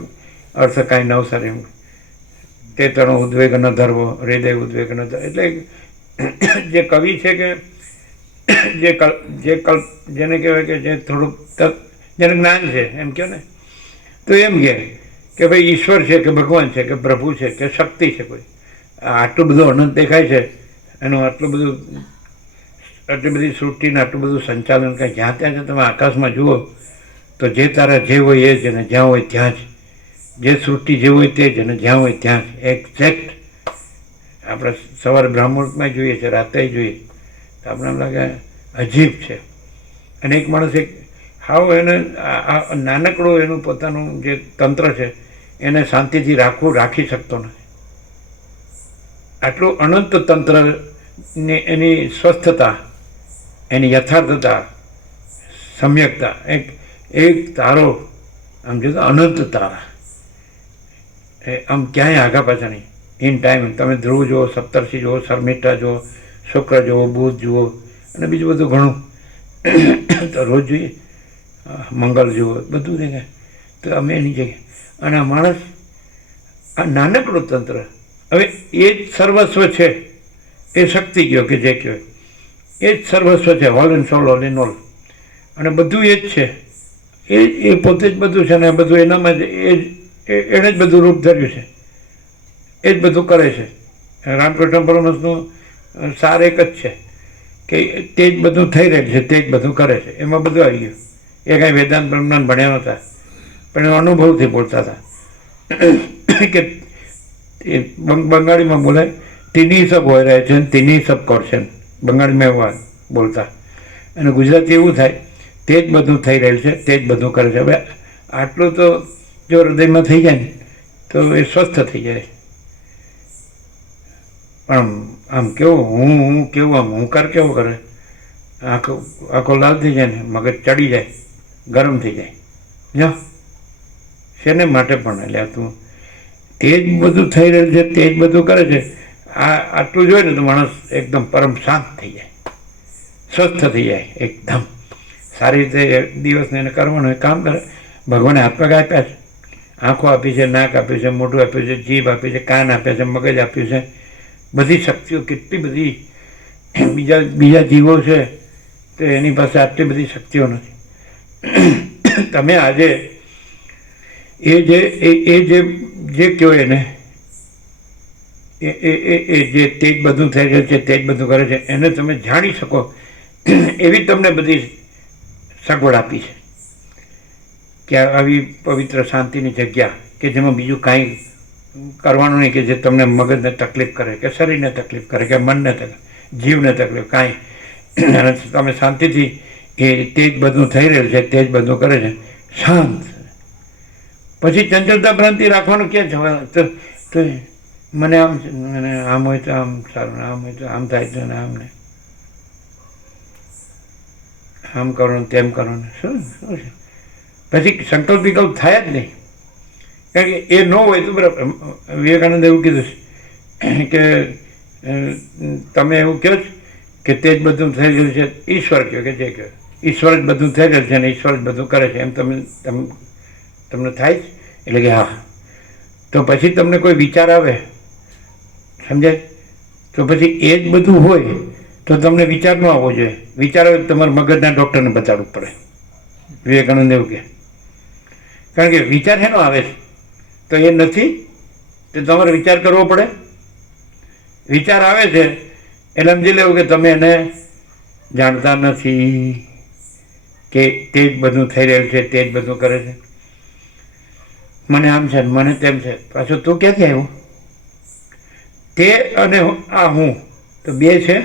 અર્થ કાંઈ નવસાર એમ, તે તણો ઉદ્વેગ ન ધરવો, હૃદય ઉદ્વેગ ન ધરવો. એટલે જે કવિ છે કે જેને કહેવાય કે જે થોડુંક જેને જ્ઞાન છે એમ કહો ને, તો એમ કે ભાઈ ઈશ્વર છે કે ભગવાન છે કે પ્રભુ છે કે શક્તિ છે કોઈ, આટલું બધું અનંત દેખાય છે, એનું આટલી બધી સૃષ્ટિને આટલું બધું સંચાલન કાંઈ જ્યાં ત્યાં છે. તમે આકાશમાં જુઓ તો જે તારા જે હોય એ જ, અને જ્યાં હોય ત્યાં જ, જે સૃષ્ટિ જે હોય તે જ, અને જ્યાં હોય ત્યાં જ એક્ઝેક્ટ. આપણે સવારે બ્રાહ્મણમાં જોઈએ છે, રાતે જોઈએ તો આપણે એમ લાગે અજીબ છે. અને એક માણસ હાવ એને નાનકડું એનું પોતાનું જે તંત્ર છે એને શાંતિથી રાખી શકતો નથી. આટલું અનંત તંત્ર ને એની સ્વસ્થતા, એની યથાર્થતા, સમ્યકતા, એક તારો આમ જો અનંત તારા, આમ ક્યાંય આગા પાછા નહીં, ઇન ટાઈમ. તમે ધ્રુવ જુઓ, સપ્તર્ષિ જુઓ, શર્મિષ્ઠા જુઓ, શુક્ર જુઓ, બુધ જુઓ અને બીજું બધું ઘણું તો રોજ જોઈએ. મંગળ જુઓ, બધું દેખાય. તો અમે એની જગ્યાએ અને આ માણસ આ નાનકડું તંત્ર, હવે એ જ સર્વસ્વ છે. એ શક્તિ ગયો કે જે કહેવાય એ જ સર્વસ્વ છે, whole and soul, whole and all. અને બધું એ જ છે. એ પોતે જ બધું છે. અને આ બધું એનામાં જ એણે જ બધું રૂપ ધર્યું છે. એ જ બધું કરે છે. રામકૃષ્ણ પરમહંસનું સાર એક જ છે કે તે જ બધું થઈ રહ્યું છે, તે જ બધું કરે છે. એમાં બધું આવી ગયું. એ કાંઈ વેદાંત બ્રહ્માંડ ભણ્યા નહોતા, પણ એ અનુભવથી બોલતા હતા કે બંગાળીમાં બોલે તીની સબ હોય રહે છે, તીની સબ કરશે. બંગાળીમાં એવું બોલતા. અને ગુજરાતી એવું થાય, તે જ બધું થઈ રહેલું છે, તે જ બધું કરે છે. હવે આટલું તો જો હૃદયમાં થઈ જાય ને તો એ સ્વસ્થ થઈ જાય. પણ આમ કેવું હું કેવું આમ હુંકાર કેવો કરે, આખો લાલ થઈ જાય ને, મગજ ચડી જાય, ગરમ થઈ જાય. જો શેને માટે પણ એટલે તું તે જ બધું થઈ રહ્યું છે, તે જ બધું કરે છે. આટલું જોઈએ ને તો માણસ એકદમ પરમ શાંત થઈ જાય, સ્વસ્થ થઈ જાય, એકદમ સારી રીતે દિવસને એને કરવાનું કામ કરે. ભગવાને હાથ પગ આપ્યા છે, આંખો આપી છે, નાક આપ્યું છે, મોઢું આપ્યું છે, જીભ આપી છે, કાન આપ્યા છે, મગજ આપ્યું છે. બધી શક્તિઓ કેટલી બધી બીજા જીવો છે તો એની પાસે આટલી બધી શક્તિઓ નથી. તમે આજે જે કહો એને એ જે તે જ બધું થઈ રહ્યું છે, તે જ બધું કરે છે, એને તમે જાણી શકો એવી તમને બધી સગવડ આપી છે કે આવી પવિત્ર શાંતિની જગ્યા કે જેમાં બીજું કાંઈ કરવાનું નહીં કે જે તમને મગજને તકલીફ કરે કે શરીરને તકલીફ કરે કે મનને તકલીફ, જીવને તકલીફ કાંઈ. અને તમે શાંતિથી એ તે જ બધું થઈ રહ્યું છે, તે જ બધું કરે છે, શાંત. પછી ચંચળતા ભ્રાંતિ રાખવાનું ક્યાં છે? તો મને આમ હોય તો આમ સારું, આમ હોય તો આમ થાય છે ને આમ ને આમ કરો ને તેમ કરો ને શું છે? પછી સંકલ્પ વિકલ્પ થાય જ નહીં. કારણ કે એ ન હોય તો બરાબર. વિવેકાનંદ એવું કીધું છે કે તમે એવું કહો છો કે તે જ બધું થઈ ગયું છે, ઈશ્વર કહો કે જે કહો, ઈશ્વર જ બધું થઈ ગયું છે અને ઈશ્વર જ બધું કરે છે એમ તમને થાય જ. એટલે કે હા, તો પછી તમને કોઈ વિચાર આવે, સમજાય? તો પછી એ જ બધું હોય તો તમને વિચાર ન આવવો જોઈએ. વિચાર આવે તો તમારા મગજના ડૉક્ટરને બતાડવું પડે. વિવેકાનંદ એવું કહે. કારણ કે વિચાર શેનો આવે છે? તો એ નથી તો તમારે વિચાર કરવો પડે. વિચાર આવે છે એટલે સમજી લેવું કે તમે એને જાણતા નથી કે તે જ બધું થઈ રહ્યું છે, તે જ બધું કરે છે. મને આમ છે, મને તેમ છે. પાછું તું ક્યાંથી આવ્યું? તે અને આ હું તો બે છે.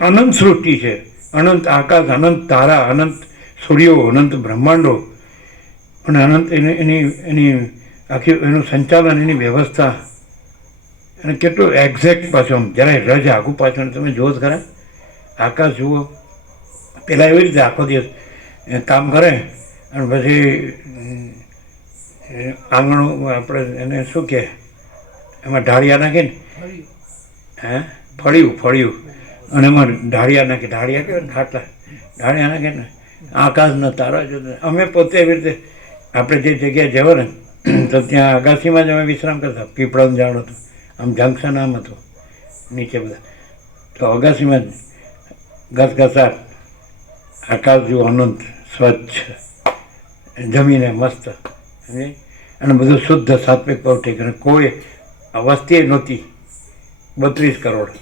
અનંત સૃષ્ટિ છે, અનંત આકાશ, અનંત તારા, અનંત સૂર્યો, અનંત બ્રહ્માંડો અને અનંત એની આખી એનું સંચાલન, એની વ્યવસ્થા અને કેટલું એક્ઝેક્ટ. પાછું આમ જરાય રજ આખું પાછું તમે જુઓ જ ખરા. આકાશ જુઓ, પહેલાં એવી રીતે આખો દિવસ કામ કરે અને પછી આંગણું આપણે એને શું કહે, એમાં ઢાળિયા નાખે ને, ફળિયું અને એમાં ઢાળિયા નાખે, ઢાળિયા કે ખાટલા ઢાળિયા નાખે ને, આકાશના તારા જોતા. અમે પોતે એવી રીતે આપણે જે જગ્યાએ જવા ને તો ત્યાં અગાસીમાં જ અમે વિશ્રામ કરતા. પીપળાનું ઝાડ હતું, આમ જંકશન આમ હતું, નીચે બધા. તો અગાસીમાં જ ઘસઘસાટ, આકાશ જેવું અનંત સ્વચ્છ, જમીને મસ્ત અને બધું શુદ્ધ સાત્વિક પૌષ્ટિક. અને કોઈ વસ્તી નહોતી. 32 કરોડ,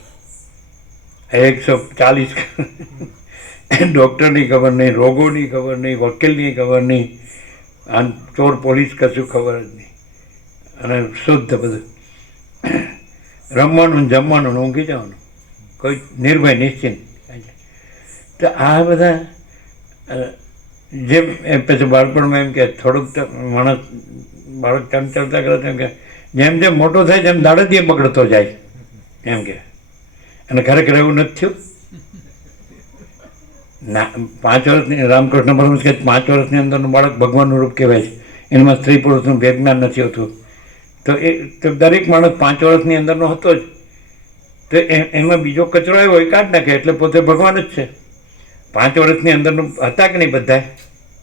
140 ડૉક્ટરની ખબર નહીં, રોગોની ખબર નહીં, વકીલની ખબર નહીં, આ ચોર પોલીસ કશું ખબર જ નહીં. અને શુદ્ધ બધું રમવાનું, જમવાનું, ઊંઘી જવાનું, કોઈ નિર્ભય નિશ્ચિંત. તો આ બધા જેમ પછી બાળપણમાં એમ કે થોડુંક માણસ બાળક ચંચળતા કરે તેમ કે જેમ જેમ મોટો થાય તેમ દાડે બગડતો જાય એમ કે. અને ખરેખર એવું નથી થયું. ના, 5 વર્ષની રામકૃષ્ણ પરમહંસ કે 5 વર્ષની અંદરનું બાળક ભગવાનનું રૂપ કહેવાય છે. એમાં સ્ત્રી પુરુષનું ભેદજ્ઞાન નથી હોતું. તો એ તો દરેક માણસ 5 વર્ષની અંદરનો હતો જ. તો એમાં બીજો કચરો આવ્યો એ કાઢ નાખે એટલે પોતે ભગવાન જ છે. 5 વર્ષની અંદરનું હતા કે નહીં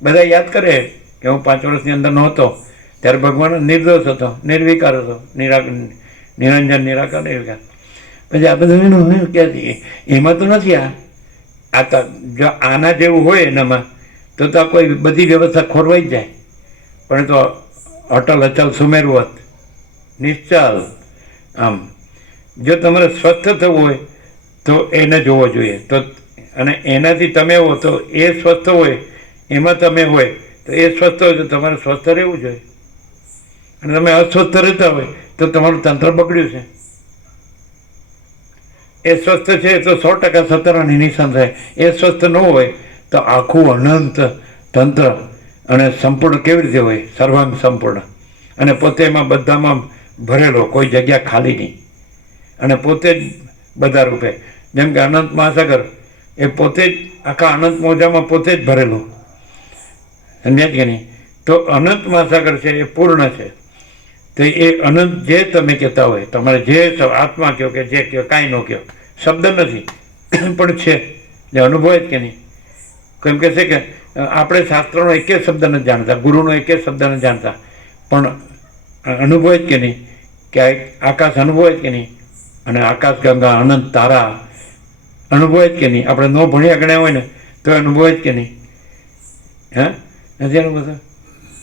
બધા યાદ કરે કે હું 5 વર્ષની અંદરનો હતો ત્યારે ભગવાન નિર્દોષ હતો, નિર્વિકાર હતો, નિરંજન, નિરાકાર, નિર્વિકાર. પછી આ બધું એનું કે એમાં તો નથી. આ તો જો આના જેવું હોય એનામાં તો કોઈ બધી વ્યવસ્થા ખોરવાઈ જ જાય. પણ તો અટલ અચલ સુમેરવત નિશ્ચલ. આમ જો તમારે સ્વસ્થ થવું હોય તો એને જોવો જોઈએ. તો અને એનાથી તમે હો તો એ સ્વસ્થ હોય, એમાં તમે હોય તો એ સ્વસ્થ હોય તો તમારે સ્વસ્થ રહેવું જોઈએ. અને તમે અસ્વસ્થ રહેતા હોય તો તમારું તંત્ર બગડ્યું છે. એ સ્વસ્થ છે તો 100% સત્તરાની નિશાન થાય. એ સ્વસ્થ ન હોય તો આખું અનંત તંત્ર અને સંપૂર્ણ કેવી રીતે હોય? સર્વાંગ સંપૂર્ણ. અને પોતે એમાં બધામાં ભરેલો, કોઈ જગ્યા ખાલી નહીં. અને પોતે જ બધા રૂપે. જેમ કે અનંત મહાસાગર એ પોતે જ આખા અનંત મોજામાં પોતે જ ભરેલું. સમજ્યા કે નહીં? તો અનંત મહાસાગર છે એ પૂર્ણ છે. તો એ અનંત જે તમે કહેતા હોય, તમારે જે આત્મા કહો કે જે કહો, કાંઈ ન કહો, શબ્દ નથી પણ છે, જે અનુભવ જ કે નહીં. કેમ કે છે કે આપણે શાસ્ત્રનો એકે શબ્દ નથી જાણતા, ગુરુનો એકે શબ્દ નથી જાણતા, પણ અનુભવ જ કે નહીં કે આકાશ અનુભવ જ કે નહીં. અને આકાશ ગંગા અનંત તારા અનુભવ જ કે નહીં. આપણે ન ભણ્યા ગણ્યા હોય ને તો અનુભવ જ કે નહીં. હા, નથી અનુભવ?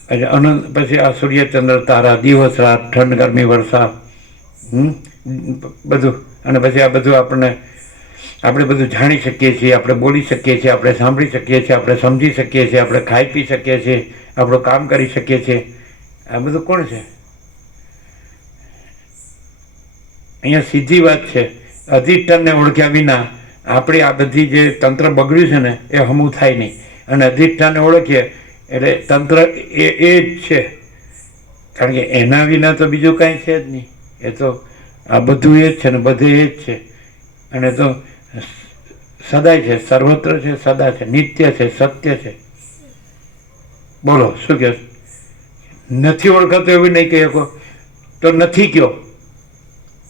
એટલે અનંત પછી આ સૂર્યચંદ્ર તારા, દિવસ રાત, ઠંડ ગરમી વરસાદ, બધું. અને પછી આ બધું આપણે બધું જાણી શકીએ છીએ, આપણે બોલી શકીએ છીએ, આપણે સાંભળી શકીએ છીએ, આપણે સમજી શકીએ છીએ, આપણે ખાઈ પી શકીએ છીએ, આપણું કામ કરી શકીએ છીએ. આ બધું કોણ છે? અહીંયા સીધી વાત છે. અધિષ્ઠાનને ઓળખ્યા વિના આપણી આ બધી જે તંત્ર બગડ્યું છે ને એ હમું થાય નહીં. અને અધિષ્ઠાનને ઓળખીએ એટલે તંત્ર એ જ છે. કારણ કે એના વિના તો બીજું કાંઈ છે જ નહીં. એ તો આ બધું એ જ છે ને બધે એ જ છે. અને તો સદાય છે, સર્વત્ર છે, સદા છે, નિત્ય છે, સત્ય છે. બોલો શું કહો? નથી ઓળખાતું એવું નહીં કહી શકો તો નથી કયો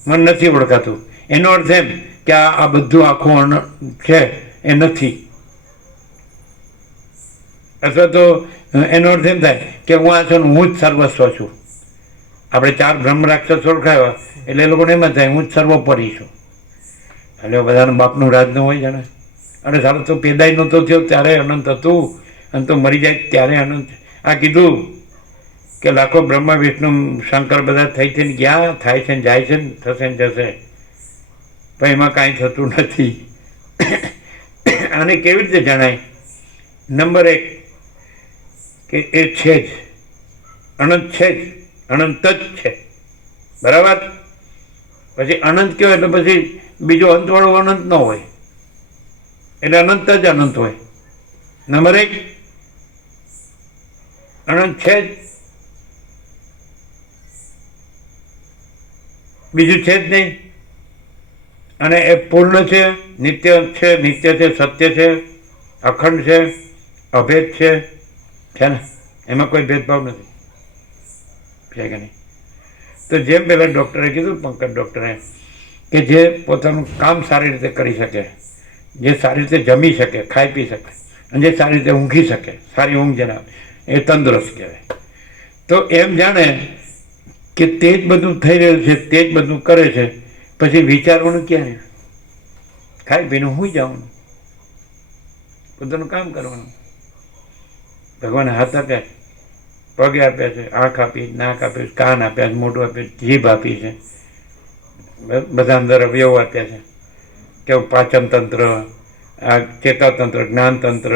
મને નથી ઓળખાતું. એનો અર્થ એમ કે આ બધું આખું છે એ નથી. અથવા તો એનો અર્થ એમ થાય કે હું આ છું, હું જ સર્વસ્વ છું. આપણે 4 બ્રહ્મ રાક્ષસ ઓળખાયા એટલે એ લોકોને એમ જ થાય હું જ સર્વોપરી છું. એટલે બધાના બાપનું રાજ ન હોય જાણે. અને સારું તો પેદાઈ નહોતો થયો ત્યારે અનંત હતું, અને તો મરી જાય ત્યારે અનંત. આ કીધું કે લાખો બ્રહ્મા વિષ્ણુ શંકર બધા થઈ થઈને ગયા, થાય છે ને જાય છે ને થશે ને જશે, પણ એમાં કાંઈ થતું નથી. આને કેવી રીતે જણાય? નંબર 1 કે એ છે જ, અનંત છે જ, અનંત જ છે. બરાબર? પછી અનંત કહેવાય એટલે પછી બીજો અંતવાળો અનંત ન હોય, એટલે અનંત જ અનંત હોય. નંબર 1 અનંત છે જ, બીજું છે જ નહીં. અને એ પૂર્ણ છે, નિત્ય છે, સત્ય છે, અખંડ છે, અભેદ છે ને? એમાં કોઈ ભેદભાવ નથી, છે કે નહીં? તો જેમ પહેલાં ડૉક્ટરે કીધું, પંકજ ડૉક્ટરે, કે જે પોતાનું કામ સારી રીતે કરી શકે, જે સારી રીતે જમી શકે, ખાઈ પી શકે, અને જે સારી રીતે ઊંઘી શકે, સારી ઊંઘ જેને આવે એ તંદુરસ્ત કહેવાય. તો એમ જાણે કે તે જ બધું થઈ રહ્યું છે, તે જ બધું કરે છે, પછી વિચારવાનું ક્યારે? ખાઈ પીને સૂઈ જવાનું, પોતાનું કામ કરવાનું. ભગવાને હાથ આપ્યા છે, પગ આપ્યા છે, આંખ આપી, નાક આપ્યું, કાન આપ્યા છે, મોઢું આપ્યું, જીભ આપી છે, બધા અંદર અવયવ આપ્યા છે. કેવું પાચન તંત્ર, આ ચેતાતંત્ર, જ્ઞાનતંત્ર,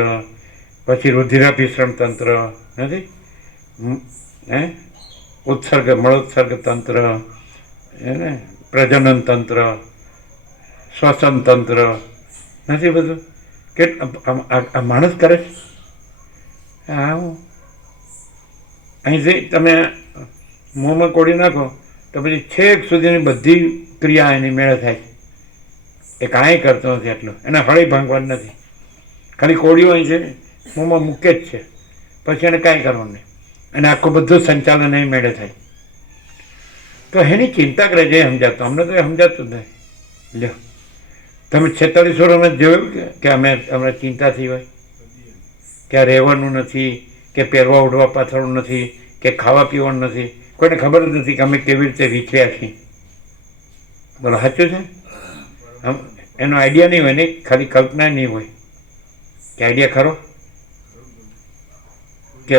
પછી રુધિરાભિસરણ તંત્ર નથી, ઉત્સર્ગ મળોત્સર્ગ તંત્ર, એને પ્રજનન તંત્ર, શ્વસન તંત્ર નથી બધું. કે આ માણસ કરે છે. હા, અહીંથી તમે મોંમાં કોડી નાખો તો પછી છેક સુધીની બધી ક્રિયા એની મેળે થાય છે. એ કાંઈ કરતો નથી આટલું, એને હળી ભાંગવાનું નથી, ખાલી કોળીઓ અહીં છે મોંમાં મૂકે જ છે, પછી એને કાંઈ કરવાનું નહીં. અને આખું બધું સંચાલન એ મેળે થાય. તો એની ચિંતા કરે છે, એ સમજાતું. અમને તો એ સમજાતું જ નહીં. લ્યો, તમે 46 વર્ષમાં જોયું કે અમે ચિંતાથી હોય કે આ રહેવાનું નથી, કે પહેરવા ઉઠવા પાથરવું નથી, કે ખાવા પીવાનું નથી, કોઈને ખબર જ નથી કે અમે કેવી રીતે વિખર્યા છીએ. બોલો સાચું છે? એનો આઈડિયા નહીં હોય ને, ખાલી કલ્પના નહીં હોય કે આઈડિયા ખરો કે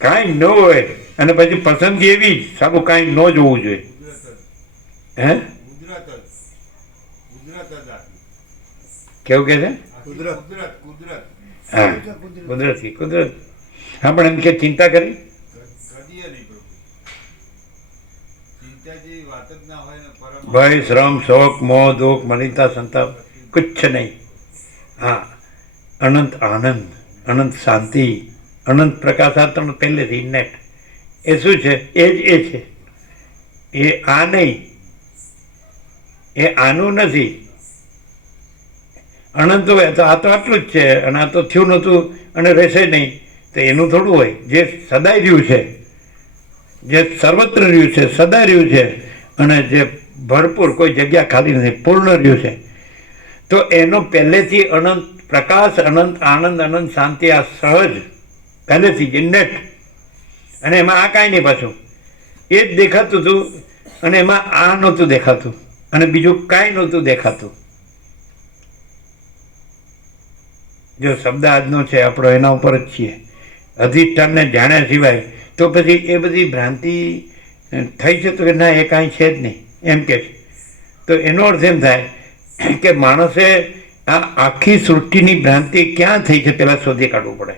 કાંઈ ન હોય. અને પછી પસંદગી એવી જ સારું કાંઈ ન જોવું જોઈએ. હે કેવું કે છે? હા, કુદરત. હા, પણ એમ કે ચિંતા કરી ભય, શ્રમ, શોક, મોહ, દુઃખ, મલિનતા, સંતાપ કુછ નહીં. હા, અનંત આનંદ, અનંત શાંતિ, અનંત પ્રકાશાત્મ પહેલેથી નેટ. એ શું છે? એ જ એ છે. એ આ નહીં, એ આનું નથી. અનંત હોય તો આ તો આટલું જ છે, અને આ તો થયું નહોતું અને રહેશે નહીં, તો એનું થોડું હોય. જે સદાય રહ્યું છે, જે સર્વત્ર રહ્યું છે, સદા રહ્યું છે, અને જે ભરપૂર કોઈ જગ્યા ખાલી નથી, પૂર્ણ રહ્યું છે, તો એનો પહેલેથી અનંત પ્રકાશ, અનંત આનંદ, અનંત શાંતિ, આ સહજ પહેલેથી જ નેટ. અને એમાં આ કાંઈ નહીં, પાછું એ જ દેખાતું હતું, અને એમાં આ નહોતું દેખાતું, અને બીજું કાંઈ નહોતું દેખાતું. જો શબ્દ આજનો છે આપણો, એના ઉપર જ છીએ. અધિષ્ઠાનને જાણ્યા સિવાય તો પછી એ બધી ભ્રાંતિ થઈ છે તો કે ના, એ કાંઈ છે જ નહીં એમ કે છે. તો એનો અર્થ એમ થાય કે માણસે આ આખી સૃષ્ટિની ભ્રાંતિ ક્યાં થઈ છે પહેલાં શોધી કાઢવું પડે.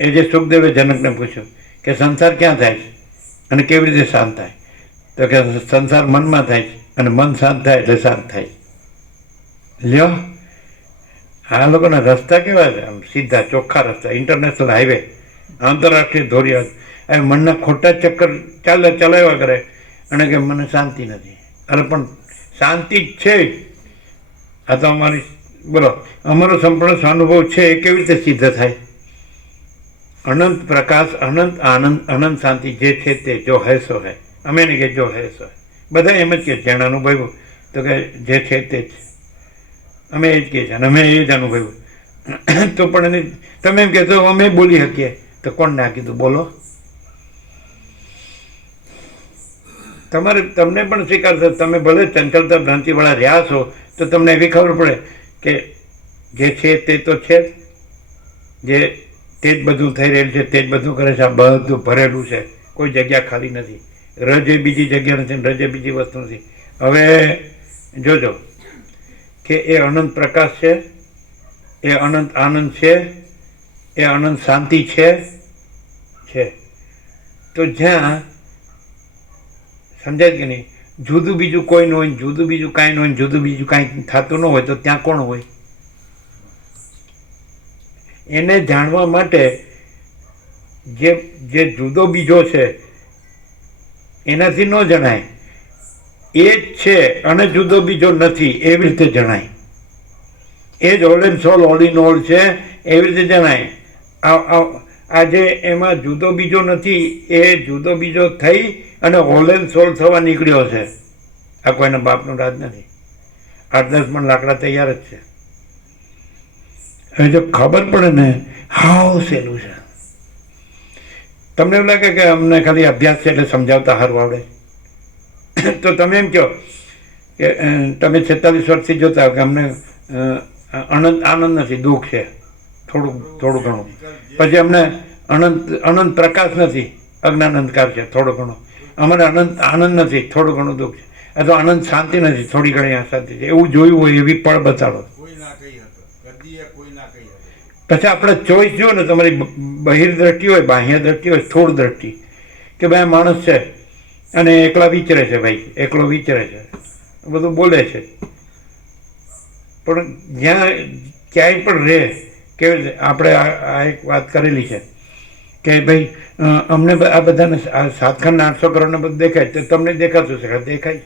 એ જે સુખદેવે જનકને પૂછ્યું કે સંસાર ક્યાં થાય છે અને કેવી રીતે શાંત થાય, તો કે સંસાર મનમાં થાય છે, અને મન શાંત થાય એટલે શાંત થાય. લ્યો, આ લોકોના રસ્તા કેવા છે? આમ સીધા ચોખ્ખા રસ્તા, ઇન્ટરનેશનલ હાઈવે, આંતરરાષ્ટ્રીય ધોરી. હવે મનના ખોટા ચક્કર ચલાવ્યા કરે અને કે મને શાંતિ નથી. અરે પણ શાંતિ જ છે. આ તો અમારી, બોલો, અમારો સંપૂર્ણ સ્વાનુભવ છે. એ કેવી રીતે સિદ્ધ થાય? અનંત પ્રકાશ, અનંત આનંદ, અનંત શાંતિ જે છે તે જો હૈ સો હૈ. અમે નહીં કે જો હૈ સો હૈ. બધા એમ જ કહે છે, જેણે અનુભવ્યું તો કે જે છે તે જ. અમે એ જ કહીએ છીએ, અને અમે એ જ અનુભવ્યું. તો પણ એને તમે એમ કહેશો અમે બોલી શકીએ, તો કોણ ના કીધું? બોલો. તમને પણ સ્વીકાર થશે. તમે ભલે ચંચળતા ભ્રાંતિવાળા રહ્યા છો, તો તમને એવી ખબર પડે કે જે છે તે તો છે જ, જે તે જ બધું થઈ રહેલું છે, તે જ બધું કરે છે. આ બધું ભરેલું છે, કોઈ જગ્યા ખાલી નથી. રજ એ બીજી જગ્યા નથી, રજ એ બીજી વસ્તુ નથી. હવે જોજો કે એ અનંત પ્રકાશ છે, એ અનંત આનંદ છે, એ અનંત શાંતિ છે. તો જ્યાં સમજાય કે નહીં, જુદું બીજું કોઈ ન હોય, જુદું બીજું કાંઈ ન હોય, જુદું બીજું કાંઈ થતું ન હોય, તો ત્યાં કોણ હોય? એને જાણવા માટે જે જુદો બીજો છે એનાથી ન જણાય. એ જ છે અને જુદો બીજો નથી, એવી રીતે જણાય. એ જ all and soul, all in all છે, એવી રીતે જણાય. આજે એમાં જુદો બીજો નથી, એ જુદો બીજો થઈ અને ઓલ એન્ડ સોલ થવા નીકળ્યો છે. આ કોઈના બાપનું રાજ નથી. 8-10 મણ લાકડા તૈયાર જ છે. હવે જો ખબર પડે ને, હાવ સહેલું છે. તમને એવું લાગે કે અમને ખાલી અભ્યાસ છે એટલે સમજાવતા સારું આવડે, તો તમે એમ કહો કે તમે 46 વર્ષથી જોતા હો કે અમને આનંદ નથી, દુઃખ છે થોડું ઘણું. પછી અમને અનંત પ્રકાશ નથી, અજ્ઞાન અંધકાર છે થોડો ઘણો. અમારે અનંત આનંદ નથી, થોડું ઘણું દુઃખ છે. અથવા અનંત શાંતિ નથી, થોડી ઘણી અશાંતિ છે. એવું જોયું હોય એવી પળ બતાડો. પછી આપણે ચોઈસ જુઓ ને, તમારી બહિર દ્રષ્ટિ હોય, બાહ્ય દ્રષ્ટિ હોય, સ્થૂળ દ્રષ્ટિ, કે ભાઈ માણસ છે અને એકલા વિચરે છે, ભાઈ એકલો વિચરે છે, બધું બોલે છે, પણ જ્યાં ક્યાંય પણ રહે. કેવી આપણે આ એક વાત કરેલી છે કે ભાઈ અમને આ બધાને 7 ખંડ 800 કરોડને બધું દેખાય, તો તમને દેખાતું છે? દેખાય.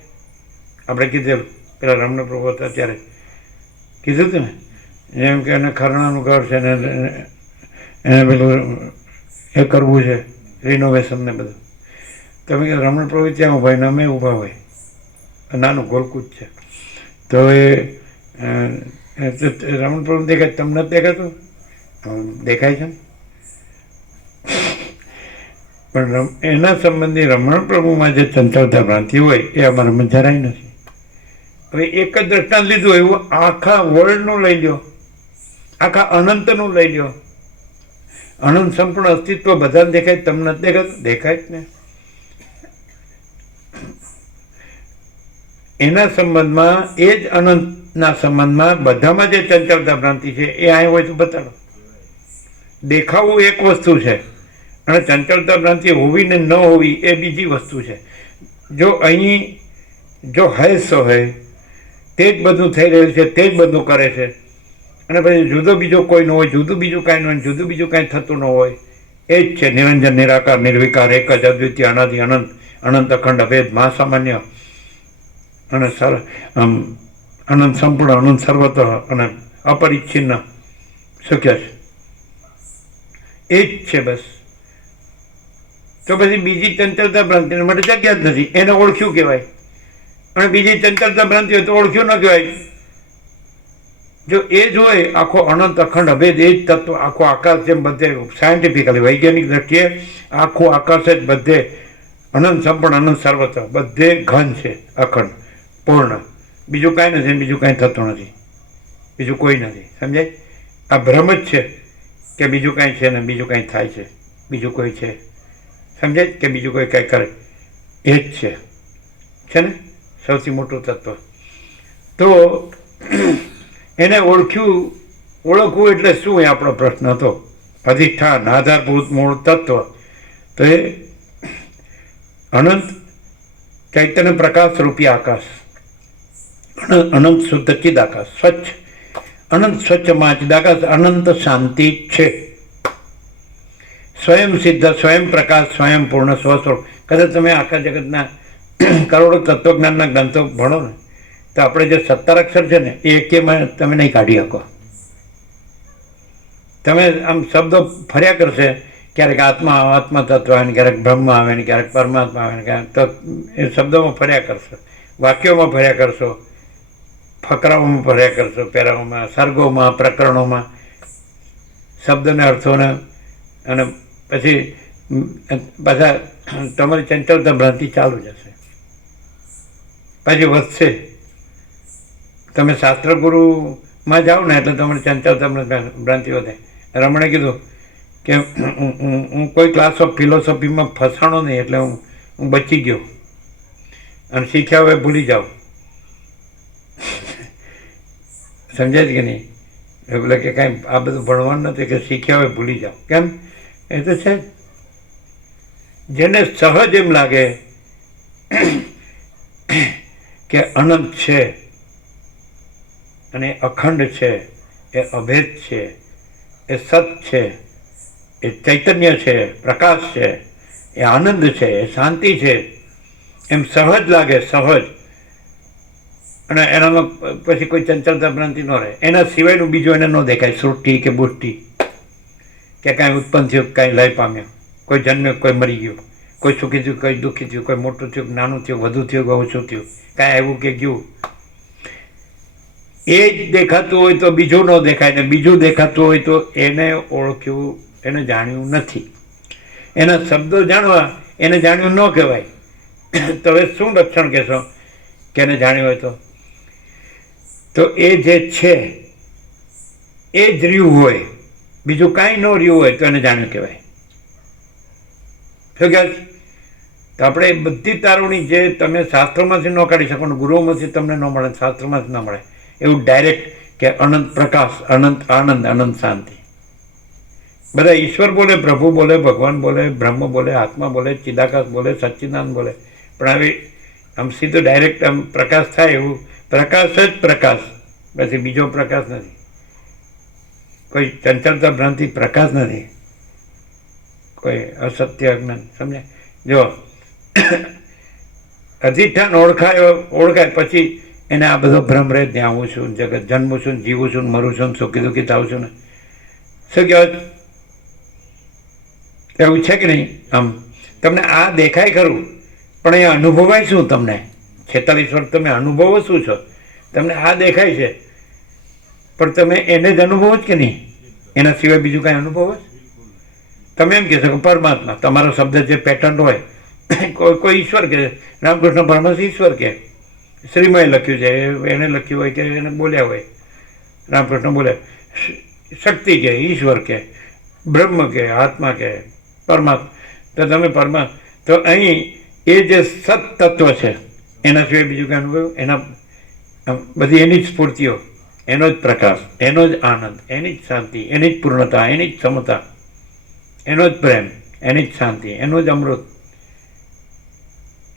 આપણે કીધું પેલા રમણ પ્રભુ હતા ત્યારે કીધું હતું ને, જેમ કે એને ખરણાનું ઘર છે ને એને પેલું એ કરવું છે, રિનોવેશન ને બધું. તમે કે રમણ પ્રભુ ત્યાં ઊભા હોય ને અમે ઊભા હોય, નાનું ગોલકૂચ છે. તો એ રમણ પ્રભુ દેખાય, તમને નથી દેખાતું? દેખાય છે ને. પણ એના સંબંધી રમણ પ્રભુમાં જે ચંચળતા ભ્રાંતિ હોય એ અમારામાં જરાય નથી. હવે એક જ દ્રષ્ટાંત લીધું એવું આખા વર્લ્ડનું લઈ લો, આખા અનંતનું લઈ લો. અનંત સંપૂર્ણ અસ્તિત્વ બધાને દેખાય, તમને નથી દેખાતું? દેખાય જ ને. એના સંબંધમાં, એ જ અનંતના સંબંધમાં બધામાં જે ચંચળતા ભ્રાંતિ છે એ અહીં હોય તો બતાડો. દેખાવું એક વસ્તુ છે અને ચંચળતા ભ્રાંતિ હોવી ને ન હોવી એ બીજી વસ્તુ છે. જો અહીં જો હૈ સો હૈ, તે જ બધું થઈ રહ્યું છે, તે જ બધું કરે છે, અને પછી જુદો બીજો કોઈ ન હોય, જુદું બીજું કાંઈ ન હોય, જુદું બીજું કાંઈ થતું ન હોય, એ જ છે નિરંજન, નિરાકાર, નિર્વિકાર, એક જ, અદ્વિતીય, અનાદિ, અનંત, અનંત, અખંડ, અભેદ, મહાસામાન્ય અને અનંત સંપૂર્ણ, અનંત સર્વતઃ અને અપરિચ્છિન્ન શક્ય છે. એ જ છે બસ. તો પછી બીજી ચંચળતા ભ્રાંતિને માટે જગ્યા જ નથી, એને ઓળખ્યું કહેવાય. અને બીજી ચંચળતા ભ્રાંતિ હોય તો ઓળખ્યું ન કહેવાય. જો એ જ હોય આખો અનંત અખંડ અભેદ, એ જ તત્વ, આખો આકાશ, જેમ બધે સાયન્ટિફિકલી વૈજ્ઞાનિક દ્રષ્ટિએ આખું આકાશ જ બધે અનંત સંપૂર્ણ, અનંત સર્વત્ર, બધે ઘન છે, અખંડ, પૂર્ણ, બીજું કાંઈ નથી, બીજું કાંઈ થતું નથી, બીજું કોઈ નથી. સમજાય? આ ભ્રમ જ છે કે બીજું કાંઈ છે ને બીજું કાંઈ થાય છે, બીજું કોઈ છે. સમજાય? કે બીજું કોઈ કાંઈ કરે, એ જ છે ને સૌથી મોટું તત્વ. તો એને ઓળખવું એટલે શું? એ આપણો પ્રશ્ન હતો. અધિષ્ઠાન, આધારભૂત મૂળ તત્વ. તો એ અનંત ચૈતન્ય પ્રકાશ રૂપી આકાશ, અનંત શુદ્ધ ચિદાકાશ, સ્વચ્છ, અનંત સ્વચ્છમાં ચિદાકાશ, અનંત શાંતિ છે, સ્વયં સિદ્ધ, સ્વયં પ્રકાશ, સ્વયં પૂર્ણ, સ્વસ્વરૂપ. કદાચ તમે આખા જગતના કરોડો તત્વજ્ઞાનના ગ્રંથો ભણો ને તો આપણે જે 17 અક્ષર છે ને એ એકેમાં તમે નહીં કાઢી શકો. તમે આમ શબ્દો ફર્યા કરશે, ક્યારેક આત્મા તત્વ આવે ને, ક્યારેક બ્રહ્મ આવે ને, ક્યારેક પરમાત્મા આવે ને, ક્યારેક તો એ શબ્દોમાં ફર્યા કરશો, વાક્યોમાં ફર્યા કરશો, ફકરાઓમાં ફર્યા કરશો, પેરાઓમાં, સર્ગોમાં, પ્રકરણોમાં, શબ્દને અર્થોને, અને પછી પાછા તમારી ચંચળતા ભ્રાંતિ ચાલુ જશે, પછી વધશે. તમે શાસ્ત્રગુરુમાં જાઓ ને એટલે તમારી ચંચળતા ભ્રાંતિ વધે. રમણે કીધું કે હું કોઈ ક્લાસ ઓફ ફિલોસોફીમાં ફસાણો નહીં, એટલે હું બચી ગયો, અને શીખ્યા હવે ભૂલી જાઓ. સમજાય કે નહીં? એટલે કે કાંઈ આ બધું ભણવાનું નથી, કે શીખ્યા હવે ભૂલી જાઓ. કેમ? એ તો છે જેને સહજ એમ લાગે કે અનંત છે અને અખંડ છે, એ અભેદ છે, એ સત છે, એ ચૈતન્ય છે, પ્રકાશ છે, એ આનંદ છે, એ શાંતિ છે, એમ સહજ લાગે, સહજ, અને એનામાં પછી કોઈ ચંચળતા ભ્રાંતિ ન રહે. એના સિવાયનું બીજું એને ન દેખાય, સૃષ્ટિ કે બુષ્ટિ, કે કાંઈ ઉત્પન્ન થયું, કાંઈ લય પામ્યો, કોઈ જન્મ્યો, કોઈ મરી ગયું, કોઈ સુખી થયું, કોઈ દુઃખી થયું, કોઈ મોટું થયું, નાનું થયું, વધુ થયું, કે ઓછું થયું, કાંઈ આવ્યું કે ગયું. એ જ દેખાતું હોય તો બીજું ન દેખાય, ને બીજું દેખાતું હોય તો એને ઓળખ્યું, એને જાણ્યું નથી. એના શબ્દો જાણવા, એને જાણ્યું ન કહેવાય. તો હવે શું લક્ષણ કહેશો કે એને જાણ્યું હોય તો એ જે છે એ જ રહ્યું હોય, બીજું કાંઈ ન રહ્યું હોય તો એને જાણ્યું કહેવાય. શું કહે? તો આપણે બધી તારવણી જે તમે શાસ્ત્રોમાંથી ન કાઢી શકો, ગુરુઓમાંથી તમને ન મળે, શાસ્ત્રોમાંથી ન મળે, એવું ડાયરેક્ટ કે અનંત પ્રકાશ, અનંત આનંદ, અનંત શાંતિ. બધા ઈશ્વર બોલે, પ્રભુ બોલે, ભગવાન બોલે, બ્રહ્મ બોલે, આત્મા બોલે, ચિદાકાશ બોલે, સચ્ચિદાનંદ બોલે, પણ હવે આમ સીધું ડાયરેક્ટ આમ પ્રકાશ થાય એવું પ્રકાશ જ પ્રકાશ, પછી બીજો પ્રકાશ નથી, કોઈ ચંચળતા ભ્રાંતિ પ્રકાશ નથી, કોઈ અસત્ય અજ્ઞાન. સમજે? જો અધિષ્ઠાન ઓળખાય પછી એને આ બધો ભ્રમ રહે, ત્યાં આવું છું, જગત જન્મું છું, જીવું છું, મરું છું, સુખી દુઃખી થાઉં છું ને. શું કહેવાય? એવું છે કે નહીં? આમ તમને આ દેખાય ખરું પણ એ અનુભવાય શું તમને? 46 વર્ષ તમે અનુભવો શું છો? તમને આ દેખાય છે પણ તમે એને જ અનુભવો જ કે નહીં? એના સિવાય બીજું કાંઈ અનુભવો જ? તમે એમ કહેશો કે પરમાત્મા, તમારો શબ્દ જે પેટર્ન હોય, કોઈ ઈશ્વર કે રામકૃષ્ણ પરમહંસ ઈશ્વર કે શ્રીમયે લખ્યું છે, એને લખ્યું હોય કે એને બોલ્યા હોય, રામકૃષ્ણ બોલ્યા, શક્તિ કે ઈશ્વર કે બ્રહ્મ કે આત્મા કે પરમાત્મા, તો તમે તો અહીં એ જે સત તત્વ છે એના સિવાય બીજું કાંઈ અનુભવ? એના બધી એની જ સ્ફૂર્તિઓ, એનો જ પ્રકાશ, એનો જ આનંદ, એની જ શાંતિ, એની જ પૂર્ણતા, એની જ સમતા, એનો જ પ્રેમ, એની જ શાંતિ, એનું જ અમૃત,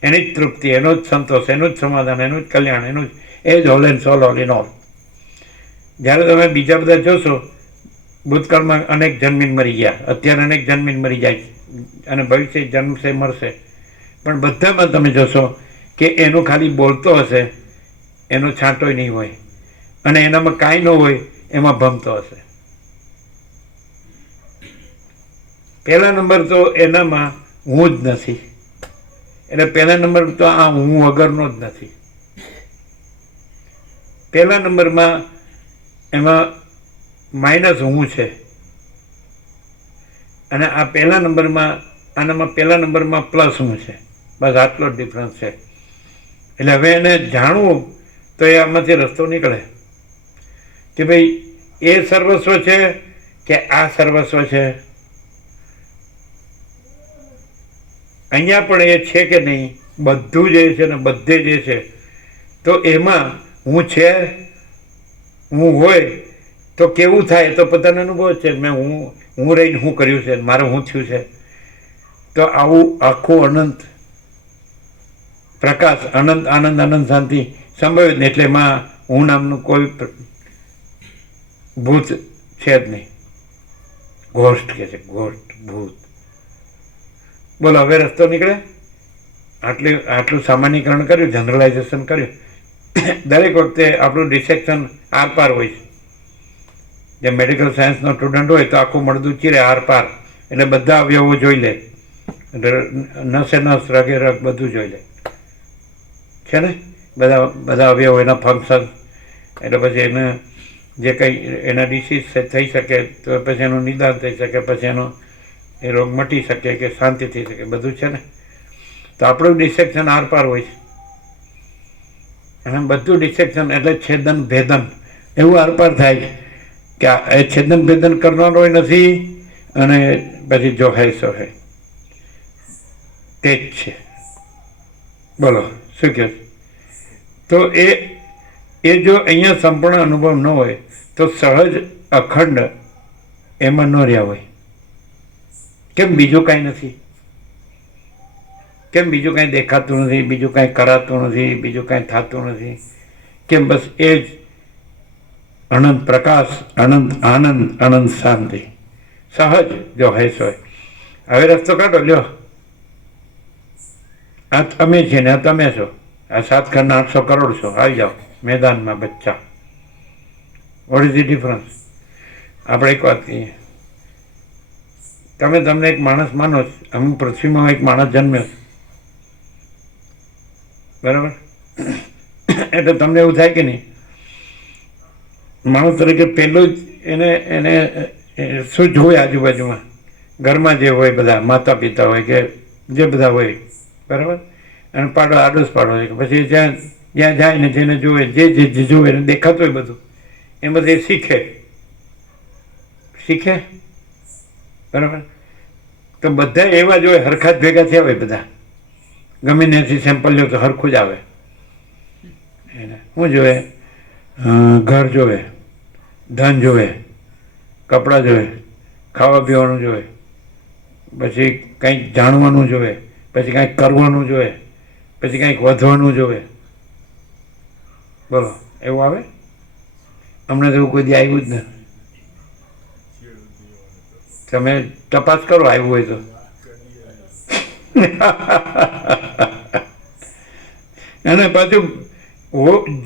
એની જ તૃપ્તિ, એનો જ સંતોષ, એનું જ સમાધાન, એનું જ કલ્યાણ, એનું જ એ જ whole and soul, all in all. જ્યારે તમે બીજા બધા જોશો, ભૂતકાળમાં અનેક જન્મીને મરી ગયા, અત્યારે અનેક જન્મીને મરી જાય અને ભવિષ્ય જન્મશે મરશે, પણ બધામાં તમે જોશો કે એનું ખાલી બોલતો હશે, એનો છાંટોય નહીં હોય, અને એનામાં કાંઈ ન હોય એમાં ભમતો હશે. પહેલા નંબર તો એનામાં હું જ નથી, એટલે પહેલા નંબર તો આ હું વગરનો જ નથી. પહેલા નંબરમાં એમાં માઇનસ હું છે, અને આ પહેલા નંબરમાં આનામાં પહેલા નંબરમાં પ્લસ હું છે. બસ આટલો જ ડિફરન્સ છે. એટલે હવે એને જાણવું તો એ આમાંથી રસ્તો નીકળે કે ભાઈ એ સર્વસ્વ છે કે આ સર્વસ્વ છે, અહીંયા પણ એ છે કે નહીં, બધું જે છે ને બધે જે છે, તો એમાં હું છે, હું હોય તો કેવું થાય તો પોતાનો અનુભવ છે. મેં હું રહીને શું કર્યું છે, મારે શું થયું છે, તો આવું આખું અનંત પ્રકાશ, અનંત આનંદ, અનંત શાંતિ સંભવિત નહીં. એટલે એમાં હું નામનું કોઈ ભૂત છે જ નહીં. ઘોષ્ટ કે છે, ઘોષ્ટ, ભૂત. બોલો, હવે રસ્તો નીકળે? આટલું સામાન્યકરણ કર્યું, જનરલાઇઝેશન કર્યું. દરેક વખતે આપણું ડિસેક્શન આરપાર હોય છે. જે મેડિકલ સાયન્સનો સ્ટુડન્ટ હોય તો આખું મળદું ચીરે આરપાર, એટલે બધા અવયવો જોઈ લે, નસે નસ, રગે રગ બધું જોઈ લે છે ને, બધા અવયવો, એના ફંક્શન, એટલે પછી એને જે કંઈ એના ડિસીઝ થઈ શકે તો પછી એનું નિદાન થઈ શકે, પછી એનો એ રોગ મટી શકે કે શાંતિ થઈ શકે, બધું છે ને. તો આપણું ડિસેક્શન આરપાર હોય છે, અને બધું ડિસેક્શન એટલે છેદન ભેદન એવું આરપાર થાય કે એ છેદન ભેદન કરનારો નથી, અને પછી જો હે સો હે તે જ છે. બોલો શું કહે? તો એ જો અહીંયા સંપૂર્ણ અનુભવ ન હોય તો સહજ અખંડ એમાં ન રહ્યા હોય. કેમ બીજું કાંઈ નથી? કેમ બીજું કાંઈ દેખાતું નથી, બીજું કાંઈ કરાતું નથી, બીજું કાંઈ થતું નથી? કેમ બસ એ જ અનંત પ્રકાશ, અનંત આનંદ, અનંત શાંતિ, સહજ જો હેસ હોય. હવે રસ્તો કાઢો, લ્યો. આ અમે છીએ ને આ તમે છો, આ 7 ખંડના 800 કરોડ છો, આવી જાઓ મેદાનમાં બચ્ચા. What is the difference? આપણે એક વાત કહીએ, તમને એક માણસ માનો છો, અમુક પૃથ્વીમાં એક માણસ જન્મ્યો, બરાબર? એટલે તમને એવું થાય કે નહીં, માણસ તરીકે પહેલું જ એને શું જોવે આજુબાજુમાં, ઘરમાં જે હોય બધા માતા પિતા હોય કે જે બધા હોય, બરાબર? અને પાડો આડોશ પાડો હોય, પછી જ્યાં જાય ને જેને જોવે, જે જોવે એને દેખાતું હોય બધું, એમાંથી શીખે, બરાબર? તો બધા એવા જ હોય, હરખા જ ભેગા થયા હોય બધા, ગમે ત્યાંથી સેમ્પલ લો તો હરખું જ આવે. એને શું જોવે? ઘર જોવે, ધન જોવે, કપડાં જોવે, ખાવા પીવાનું જોવે, પછી કંઈક જાણવાનું જોવે, પછી કાંઈક કરવાનું જોવે, પછી કાંઈક વધવાનું જોવે. બોલો, એવું આવે? અમને તો એવું કોઈ દી આવ્યું જ નથી. તમે તપાસ કરો, આવ્યું હોય તો. અને પાછું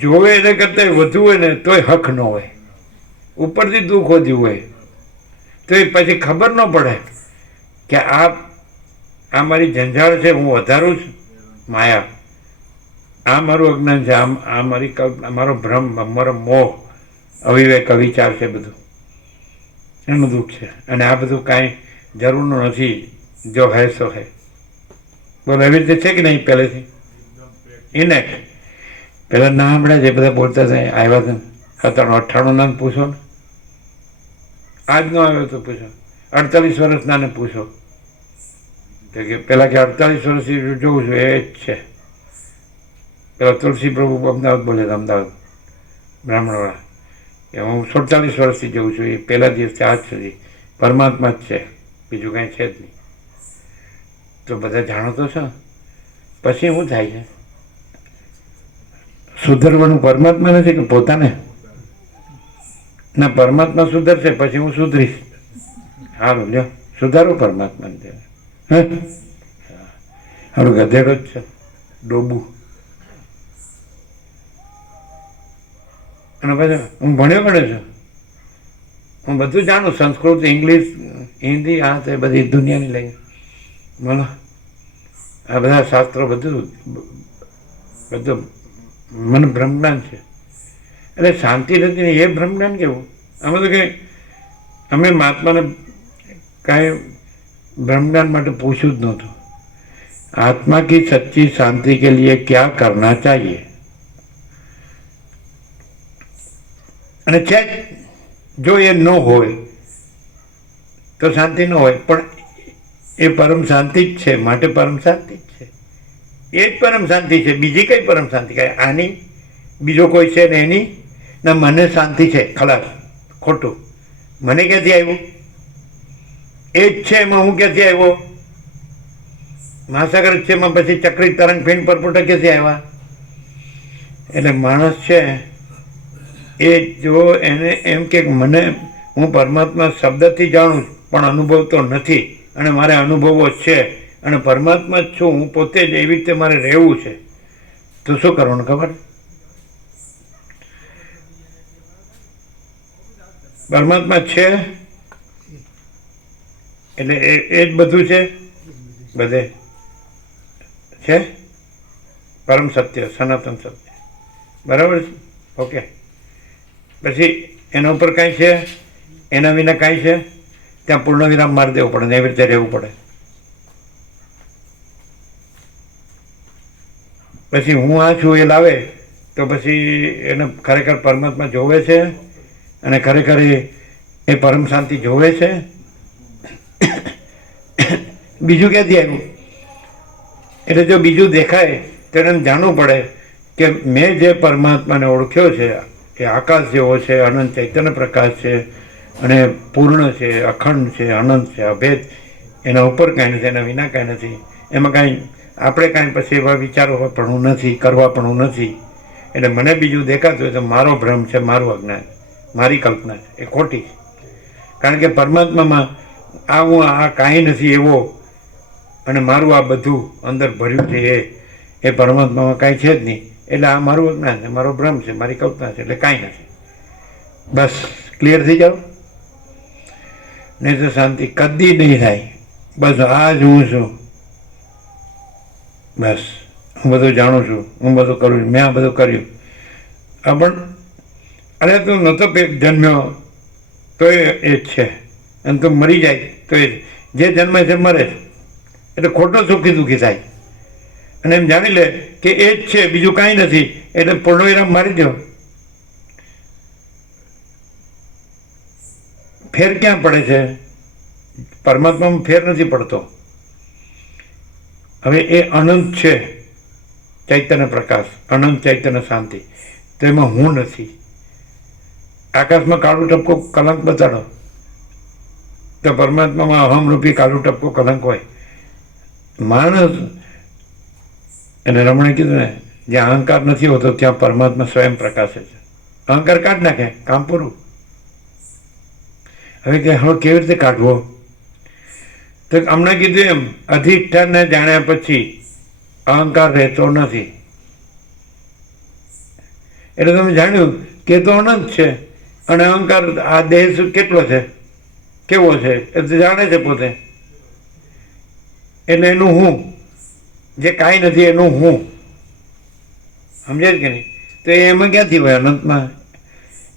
જોવે એને કરતાં વધુ હોય ને તોય હક ન હોય, ઉપરથી દુઃખ વધ્યું હોય તો એ પછી ખબર ન પડે કે આ મારી ઝંઝાળ છે, હું વધારું છું, માયા, આ મારું અજ્ઞાન છે, આ મારી કલ્પના, મારો ભ્રમ, મારો મોહ, અવિવેક, અવિચાર છે, બધું એનું દુઃખ છે. અને આ બધું કાંઈ જરૂરનું નથી. જો હૈ સો હૈ. બોલો, એવી રીતે છે કે નહીં પહેલેથી? ઇનેટ પહેલાં ના હમણાં જે બધા બોલતા હતા આવ્યા હતા 97-98 ના પૂછો ને, આજનો આવ્યો તો પૂછો, 48 વર્ષના ને પૂછો તો કે પેલા કે 48 વર્ષથી જોઉં છું એ જ છે. પેલા તુલસી પ્રભુ અમદાવાદ બોલે હતા, અમદાવાદ બ્રાહ્મણવાળા, કે હું 47 વર્ષથી જોઉં છું, એ પહેલા દિવસથી આજ સુધી પરમાત્મા જ છે, બીજું કાંઈ છે જ નહીં. તો બધા જાણો તો છો. પછી શું થાય છે? સુધરવાનું પરમાત્મા નથી કે પોતાને? ના, પરમાત્મા સુધરશે પછી હું સુધરીશ. સારું, લ્યો સુધારો પરમાત્માને. સારું, ગધેડો જ છે, ડોબું. અને પછી હું ભણ્યો છું, હું બધું જાણું, સંસ્કૃત, ઇંગ્લિશ, હિન્દી, આ તે બધી દુનિયાની લઈ બોલો, આ બધા શાસ્ત્રો બધું મને બ્રહ્મજ્ઞાન છે. એટલે શાંતિ નથી ને એ બ્રહ્મજ્ઞાન કેવું? અમે તો કંઈ અમે મહાત્માને કાંઈ બ્રહ્મજ્ઞાન માટે પૂછ્યું જ નહોતું. आत्मा की सच्ची शांति के लिए क्या करना चाहिए? અને છે જો એ ન હોય તો શાંતિ ન હોય, પણ એ પરમ શાંતિ જ છે, માટે પરમ શાંતિ જ છે. એ જ પરમ શાંતિ છે, બીજી કઈ પરમ શાંતિ કાંઈ આની બીજો કોઈ છે ને એની ના મને શાંતિ છે, ખલાસ, ખોટું. મને ક્યાંથી આવ્યું? એ જ છે એમાં હું ક્યાંથી આવ્યો? મહાસાગર છે એમાં પછી ચક્રી તરંગ ફીણ પરપોટા ક્યાંથી આવ્યા? એટલે માણસ છે એ જો એને એમ કે મને હું પરમાત્મા શબ્દથી જાણું પણ અનુભવ તો નથી, અને મારે અનુભવો છે અને પરમાત્મા જ છું, હું પોતે જ એવી રીતે મારે રહેવું છે, તો શું કરવાનું ખબર? પરમાત્મા છે એટલે એ જ બધું છે, બધે છે પરમ સત્ય, સનાતન સત્ય, બરાબર છે? ઓકે. પછી એના ઉપર કાંઈ છે, એના વિના કાંઈ છે? ત્યાં પૂર્ણ વિરામ મારી દેવું પડે ને એવી રીતે રહેવું પડે. પછી હું આ છું એ લાવે તો પછી એને ખરેખર પરમાત્મા જોવે છે અને ખરેખર એ પરમ શાંતિ જોવે છે. બીજું ક્યાંથી આવ્યું? એટલે જો બીજું દેખાય તો એને જાણવું પડે કે મેં જે પરમાત્માને ઓળખ્યો છે એ આકાશ જેવો છે, અનંત ચૈતન્ય પ્રકાશ છે અને પૂર્ણ છે, અખંડ છે, અનંત છે, અભેદ. એના ઉપર કાંઈ નથી, એના વિના કાંઈ નથી. એમાં કાંઈ આપણે કાંઈ પછી એવા વિચારો પણ નથી, કરવા પણ નથી. એટલે મને બીજું દેખાતું હોય તો મારો ભ્રમ છે, મારું અજ્ઞાન, મારી કલ્પના છે, એ ખોટી છે. કારણ કે પરમાત્મામાં આ હું આ કાંઈ નથી એવો અને મારું આ બધું અંદર ભર્યું છે એ પરમાત્મામાં કાંઈ છે જ નહીં. એટલે આ મારું અજ્ઞાન છે, મારો ભ્રમ છે, મારી કલ્પના છે, એટલે કાંઈ નથી. બસ ક્લિયર થઈ જાઓ. નહીં તો શાંતિ કદી નહીં થાય. બસ આ જ હું છું, બસ હું બધું જાણું છું, હું બધું કરું છું, મેં આ બધું કર્યું. આ પણ અરે તું નહોતો જન્મ્યો તો એ જ છે, અને તું મરી જાય તો એ જે જન્મે છે મરે છે. એટલે ખોટો સુખી દુઃખી થાય અને એમ જાણી લે કે એ જ છે, બીજું કાંઈ નથી. એટલે પૂર્ણવિરામ મારી દો. ફેર ક્યાં પડે છે? પરમાત્મામાં ફેર નથી પડતો. હવે એ અનંત છે, ચૈતન્ય પ્રકાશ, અનંત ચૈતન્ય શાંતિ, તો એમાં હું નથી. આકાશમાં કાળું ટપકો કલંક બતાડો તો પરમાત્મામાં અહમરૂપી કાળું ટપકો કલંક હોય. માણસ અને રમણે કીધું ને, જ્યાં અહંકાર નથી હોતો ત્યાં પરમાત્મા સ્વયં પ્રકાશે છે. અહંકાર કાઢ નાખે, કામ પૂરું. હવે કેવી રીતે કાઢવો? તો હમણાં કીધું એમ અધિષ્ઠાનને જાણ્યા પછી અહંકાર રહેતો નથી. એટલે તમે જાણ્યું કે તો અનંત છે અને અહંકાર આ દેહ કેટલો છે, કેવો છે, એ તો જાણે છે પોતે. એટલે એનું હું જે કાંઈ નથી એનું હું, સમજે જ કે નહીં? તો એમાં ક્યાંથી હોય અનંતમાં?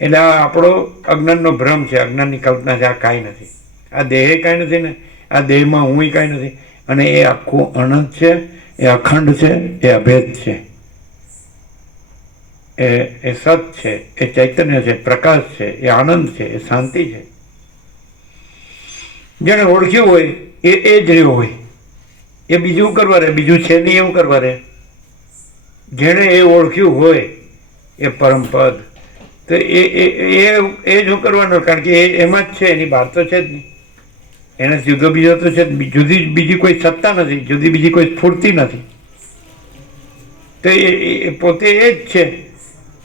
એટલે આ આપણો અજ્ઞાનનો ભ્રમ છે, અજ્ઞાનની કલ્પના છે. આ કાંઈ નથી, આ દેહે કાંઈ નથી ને આ દેહમાં હું કાંઈ નથી. અને એ આખું અનંત છે, એ અખંડ છે, એ અભેદ છે, એ સત છે, એ ચૈતન્ય છે, પ્રકાશ છે, એ આનંદ છે, એ શાંતિ છે. જેને ઓળખ્યું હોય એ જ રહ્યો હોય, એ બીજું કરવા રહે, બીજું છે નહીં એવું કરવા રહે. જેણે એ ઓળખ્યું હોય એ પરમપદ, તો એ જ કરવાનું, કારણ કે એમાં જ છે, એની બહાર તો છે જ નહીં. એને જુદો બીજો તો છે, જુદી બીજી કોઈ સત્તા નથી, જુદી બીજી કોઈ સ્ફૂર્તિ નથી. તો એ પોતે એ જ છે,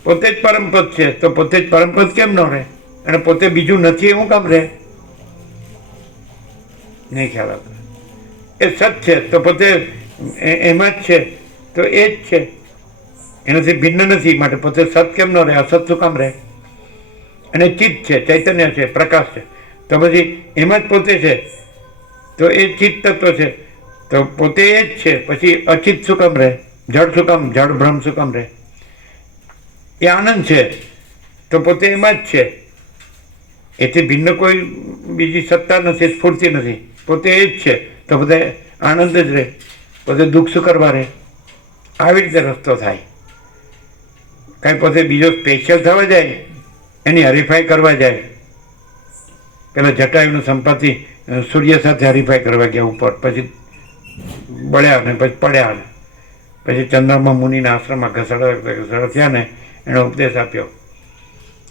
પોતે જ પરમપદ છે. તો પોતે જ પરમપદ કેમ ન રહે? અને પોતે બીજું નથી એવું કામ રહે? નહીં ખ્યાલ આવતો. એ સત છે તો પોતે એમાં જ છે, તો એ જ છે, એનાથી ભિન્ન નથી. માટે પોતે સત કેમ ન રહે? અસત શું કામ રહે? અને ચિત્ત છે, ચૈતન્ય છે, પ્રકાશ છે, તો પછી એમાં જ પોતે છે, તો એ ચિત્ત તત્વ છે, તો પોતે એ જ છે. પછી અચિત શું કામ રહે? જડ શું કામ? જડ ભ્રમ શું કામ રહે? એ આનંદ છે, તો પોતે એમાં જ છે. એથી ભિન્ન કોઈ બીજી સત્તા નથી, સ્ફૂર્તિ નથી, પોતે એ જ છે, તો પોતે આનંદ જ રહે. પોતે દુઃખ શું કરવા રહે? આવી રીતે રસ્તો થાય. કાંઈ પોતે બીજો સ્પેશિયલ થવા જાય, એની હરીફાઈ કરવા જાય. પેલા જટાયુનું સંપાતિ સૂર્ય સાથે હરીફાઈ કરવા ગયા ઉપર, પછી બળ્યા ને પછી પડ્યા ને પછી ચંદ્રમાં મુનિના આશ્રમમાં ઘસડા થયા ને એનો ઉપદેશ આપ્યો.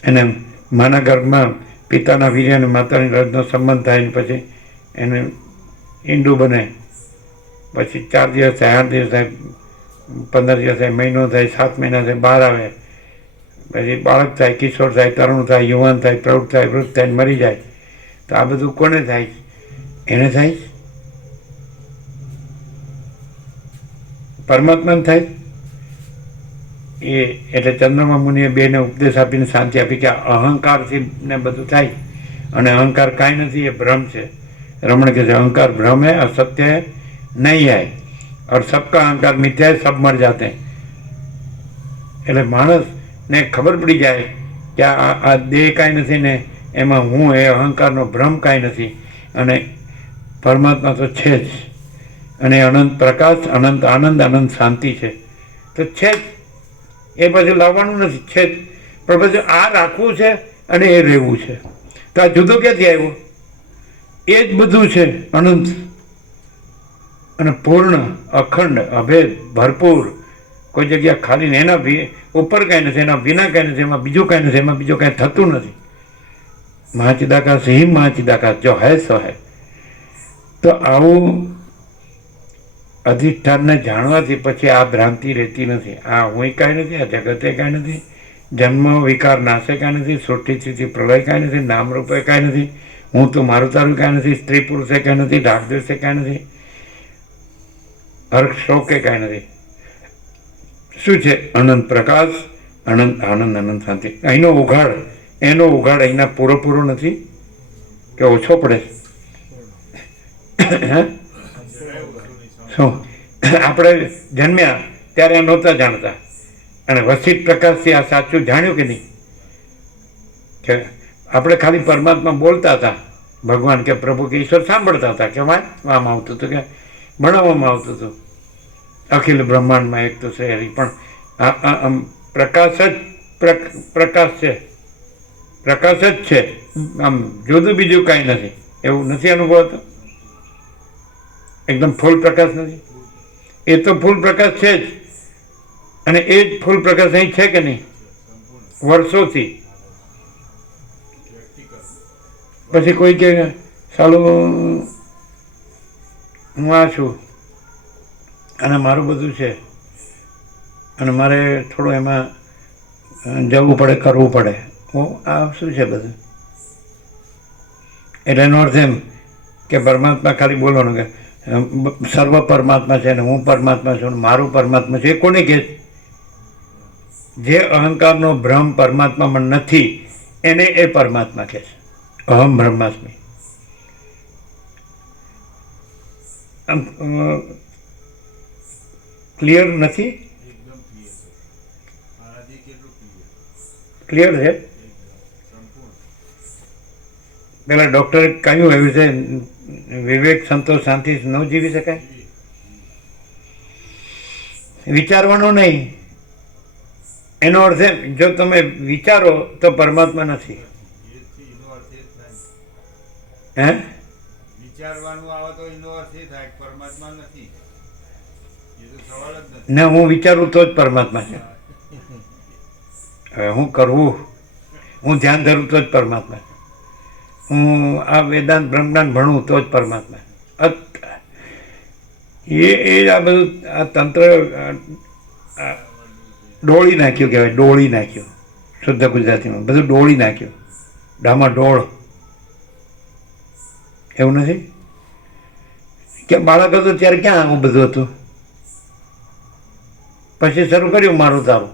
એને માના ગર્ભમાં પિતાના વીર્ય અને માતાની રજનો સંબંધ થાય ને પછી એને ઈંડું બને. પછી 4 દિવસ થાય, 8 દિવસ થાય, 15 દિવસ થાય, મહિનો થાય, 7 મહિના થાય, બહાર આવે. પછી બાળક થાય, કિશોર થાય, તરુણ થાય, યુવાન થાય, પ્રૌઢ થાય, વૃદ્ધ થાય, મરી જાય. તો આ બધું કોને થાય? એને થાય, પરમાત્માને થાય. એ એટલે ચંદ્રમા મુનિએ બેને ઉપદેશ આપીને શાંતિ આપી કે અહંકારથી ને બધું થાય, અને અહંકાર કાંઈ નથી, એ ભ્રમ છે. રમણ કહે છે અહંકાર ભ્રમ है, असत्य है, नहीं है, और सबका अहंकार मिथ्या है, सब मर जाते हैं. એટલે માણસને ખબર પડી જાય કે આ દેહ કાંઈ નથી ને એમાં હું, એ અહંકારનો ભ્રમ કાંઈ નથી, અને પરમાત્મા તો છે જ, અને અનંત પ્રકાશ, અનંત આનંદ, અનંત શાંતિ છે. તો છે જ, એ પછી લાવવાનું નથી, છે જ. પણ પછી આ રાખવું છે અને એ રહેવું છે. તો આ જુદો ક્યાંથી આવ્યો? એ જ બધું છે, અનંત અને પૂર્ણ, અખંડ, અભેદ, ભરપૂર. કોઈ જગ્યા ખાલી ને એના ઉપર કાંઈ નથી, એના વિના કાંઈ નથી, એમાં બીજું કાંઈ નથી, એમાં બીજું કાંઈ થતું નથી. મહાચિદાકાશ હિમ મહાચિદાકાશ જો હૈ સો હૈ. તો આવું અધિષ્ઠાનને જાણવાથી પછી આ ભ્રાંતિ રહેતી નથી. આ હું કાંઈ નથી, આ જગતે કાંઈ નથી, જન્મ વિકાર નાશે કાંઈ નથી, સૃષ્ટિ સ્થિતિ પ્રલય કાંઈ નથી, નામરૂપે કાંઈ નથી, હું તો મારું તારું કાંઈ નથી, સ્ત્રી પુરુષે કાંઈ નથી, રાગદ્વેષે કાંઈ નથી, હર્ષ શોકે કાંઈ નથી. શું છે? અનંત પ્રકાશ, અનંત આનંદ, અનંત શાંતિ. અહીંનો ઉઘાડ, એનો ઉઘાડ અહીંના પૂરો નથી કે ઓછો પડે? શું આપણે જન્મ્યા ત્યારે આ નહોતા જાણતા, અને વસિત પ્રકાશથી આ સાચું જાણ્યું કે નહીં? કે આપણે ખાલી પરમાત્મા બોલતા હતા, ભગવાન કે પ્રભુ કે ઈશ્વર સાંભળતા હતા, કે વાંચવામાં આવતું હતું, કે ભણાવવામાં આવતું હતું, અખિલ બ્રહ્માંડમાં એક તો છે હરી. પણ પ્રકાશ જ પ્રકાશ છે, પ્રકાશ જ છે, આમ જુદું બીજું કાંઈ નથી. એવું નથી અનુભવાતું? એકદમ ફૂલ પ્રકાશ નથી? એ તો ફૂલ પ્રકાશ છે જ, અને એ જ ફૂલ પ્રકાશ અહીં છે કે નહીં? વર્ષોથી. પછી કોઈ કે સાલું હું આ છું અને મારું બધું છે, અને મારે થોડું એમાં જવું પડે, કરવું પડે. આ શું છે બધું? એટલે એનો અર્થ એમ કે પરમાત્મા ખાલી બોલવાનું કે સર્વ પરમાત્મા છે ને હું પરમાત્મા છું, મારું પરમાત્મા છે. એ કોને કહે? જે અહંકારનો ભ્રમ પરમાત્મામાં નથી એને એ પરમાત્મા કહે છે. અહમ બ્રહ્માસ્મિ. ક્લિયર નથી? ક્લિયર છે? પેલા ડૉક્ટરે કહ્યું એવી છે વિવેક સંતોષ શાંતિ ન જીવી શકાય? વિચારવાનું નહીં, એનો અર્થ એમ જો તમે વિચારો તો પરમાત્મા નથી. હે? વિચારવાનું આવે તો એનો અર્થ એ થાય કે પરમાત્મા નથી. એ તો સવાલ જ નથી. ને હું વિચારું તો જ પરમાત્મા છે. હવે હું કરવું, હું ધ્યાન ધરું તો જ પરમાત્મા છે. હું આ વેદાંત બ્રહ્માંડ ભણું તો જ પરમાત્મા છે. એ આ બધું આ તંત્ર ડોળી નાખ્યું કહેવાય, ડોળી નાખ્યું શુદ્ધ ગુજરાતીમાં, બધું ડોળી નાખ્યું, ડામાડોળ. એવું નથી કે બાળક હતું ત્યારે ક્યાં આવું બધું હતું, પછી શરૂ કર્યું મારું તારું.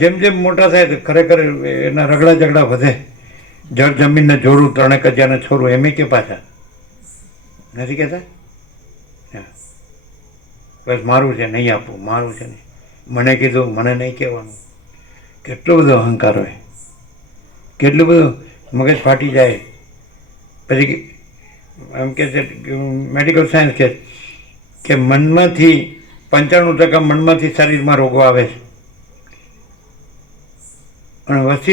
જેમ જેમ મોટા થાય તો ખરેખર એના રગડા ઝઘડા વધે. જળ જમીનને જોડું ત્રણે કજિયાને છોડું એમ કે પાછા નથી કહેતા? બસ મારું છે નહીં આપવું, મારું છે નહીં, મને કીધું મને નહીં કહેવાનું. કેટલો બધો અહંકાર હોય, કેટલું બધું મગજ ફાટી જાય. પછી એમ કે છે મેડિકલ સાયન્સ કે મનમાંથી 95% મનમાંથી શરીરમાં રોગો આવે છે અને વસ્તી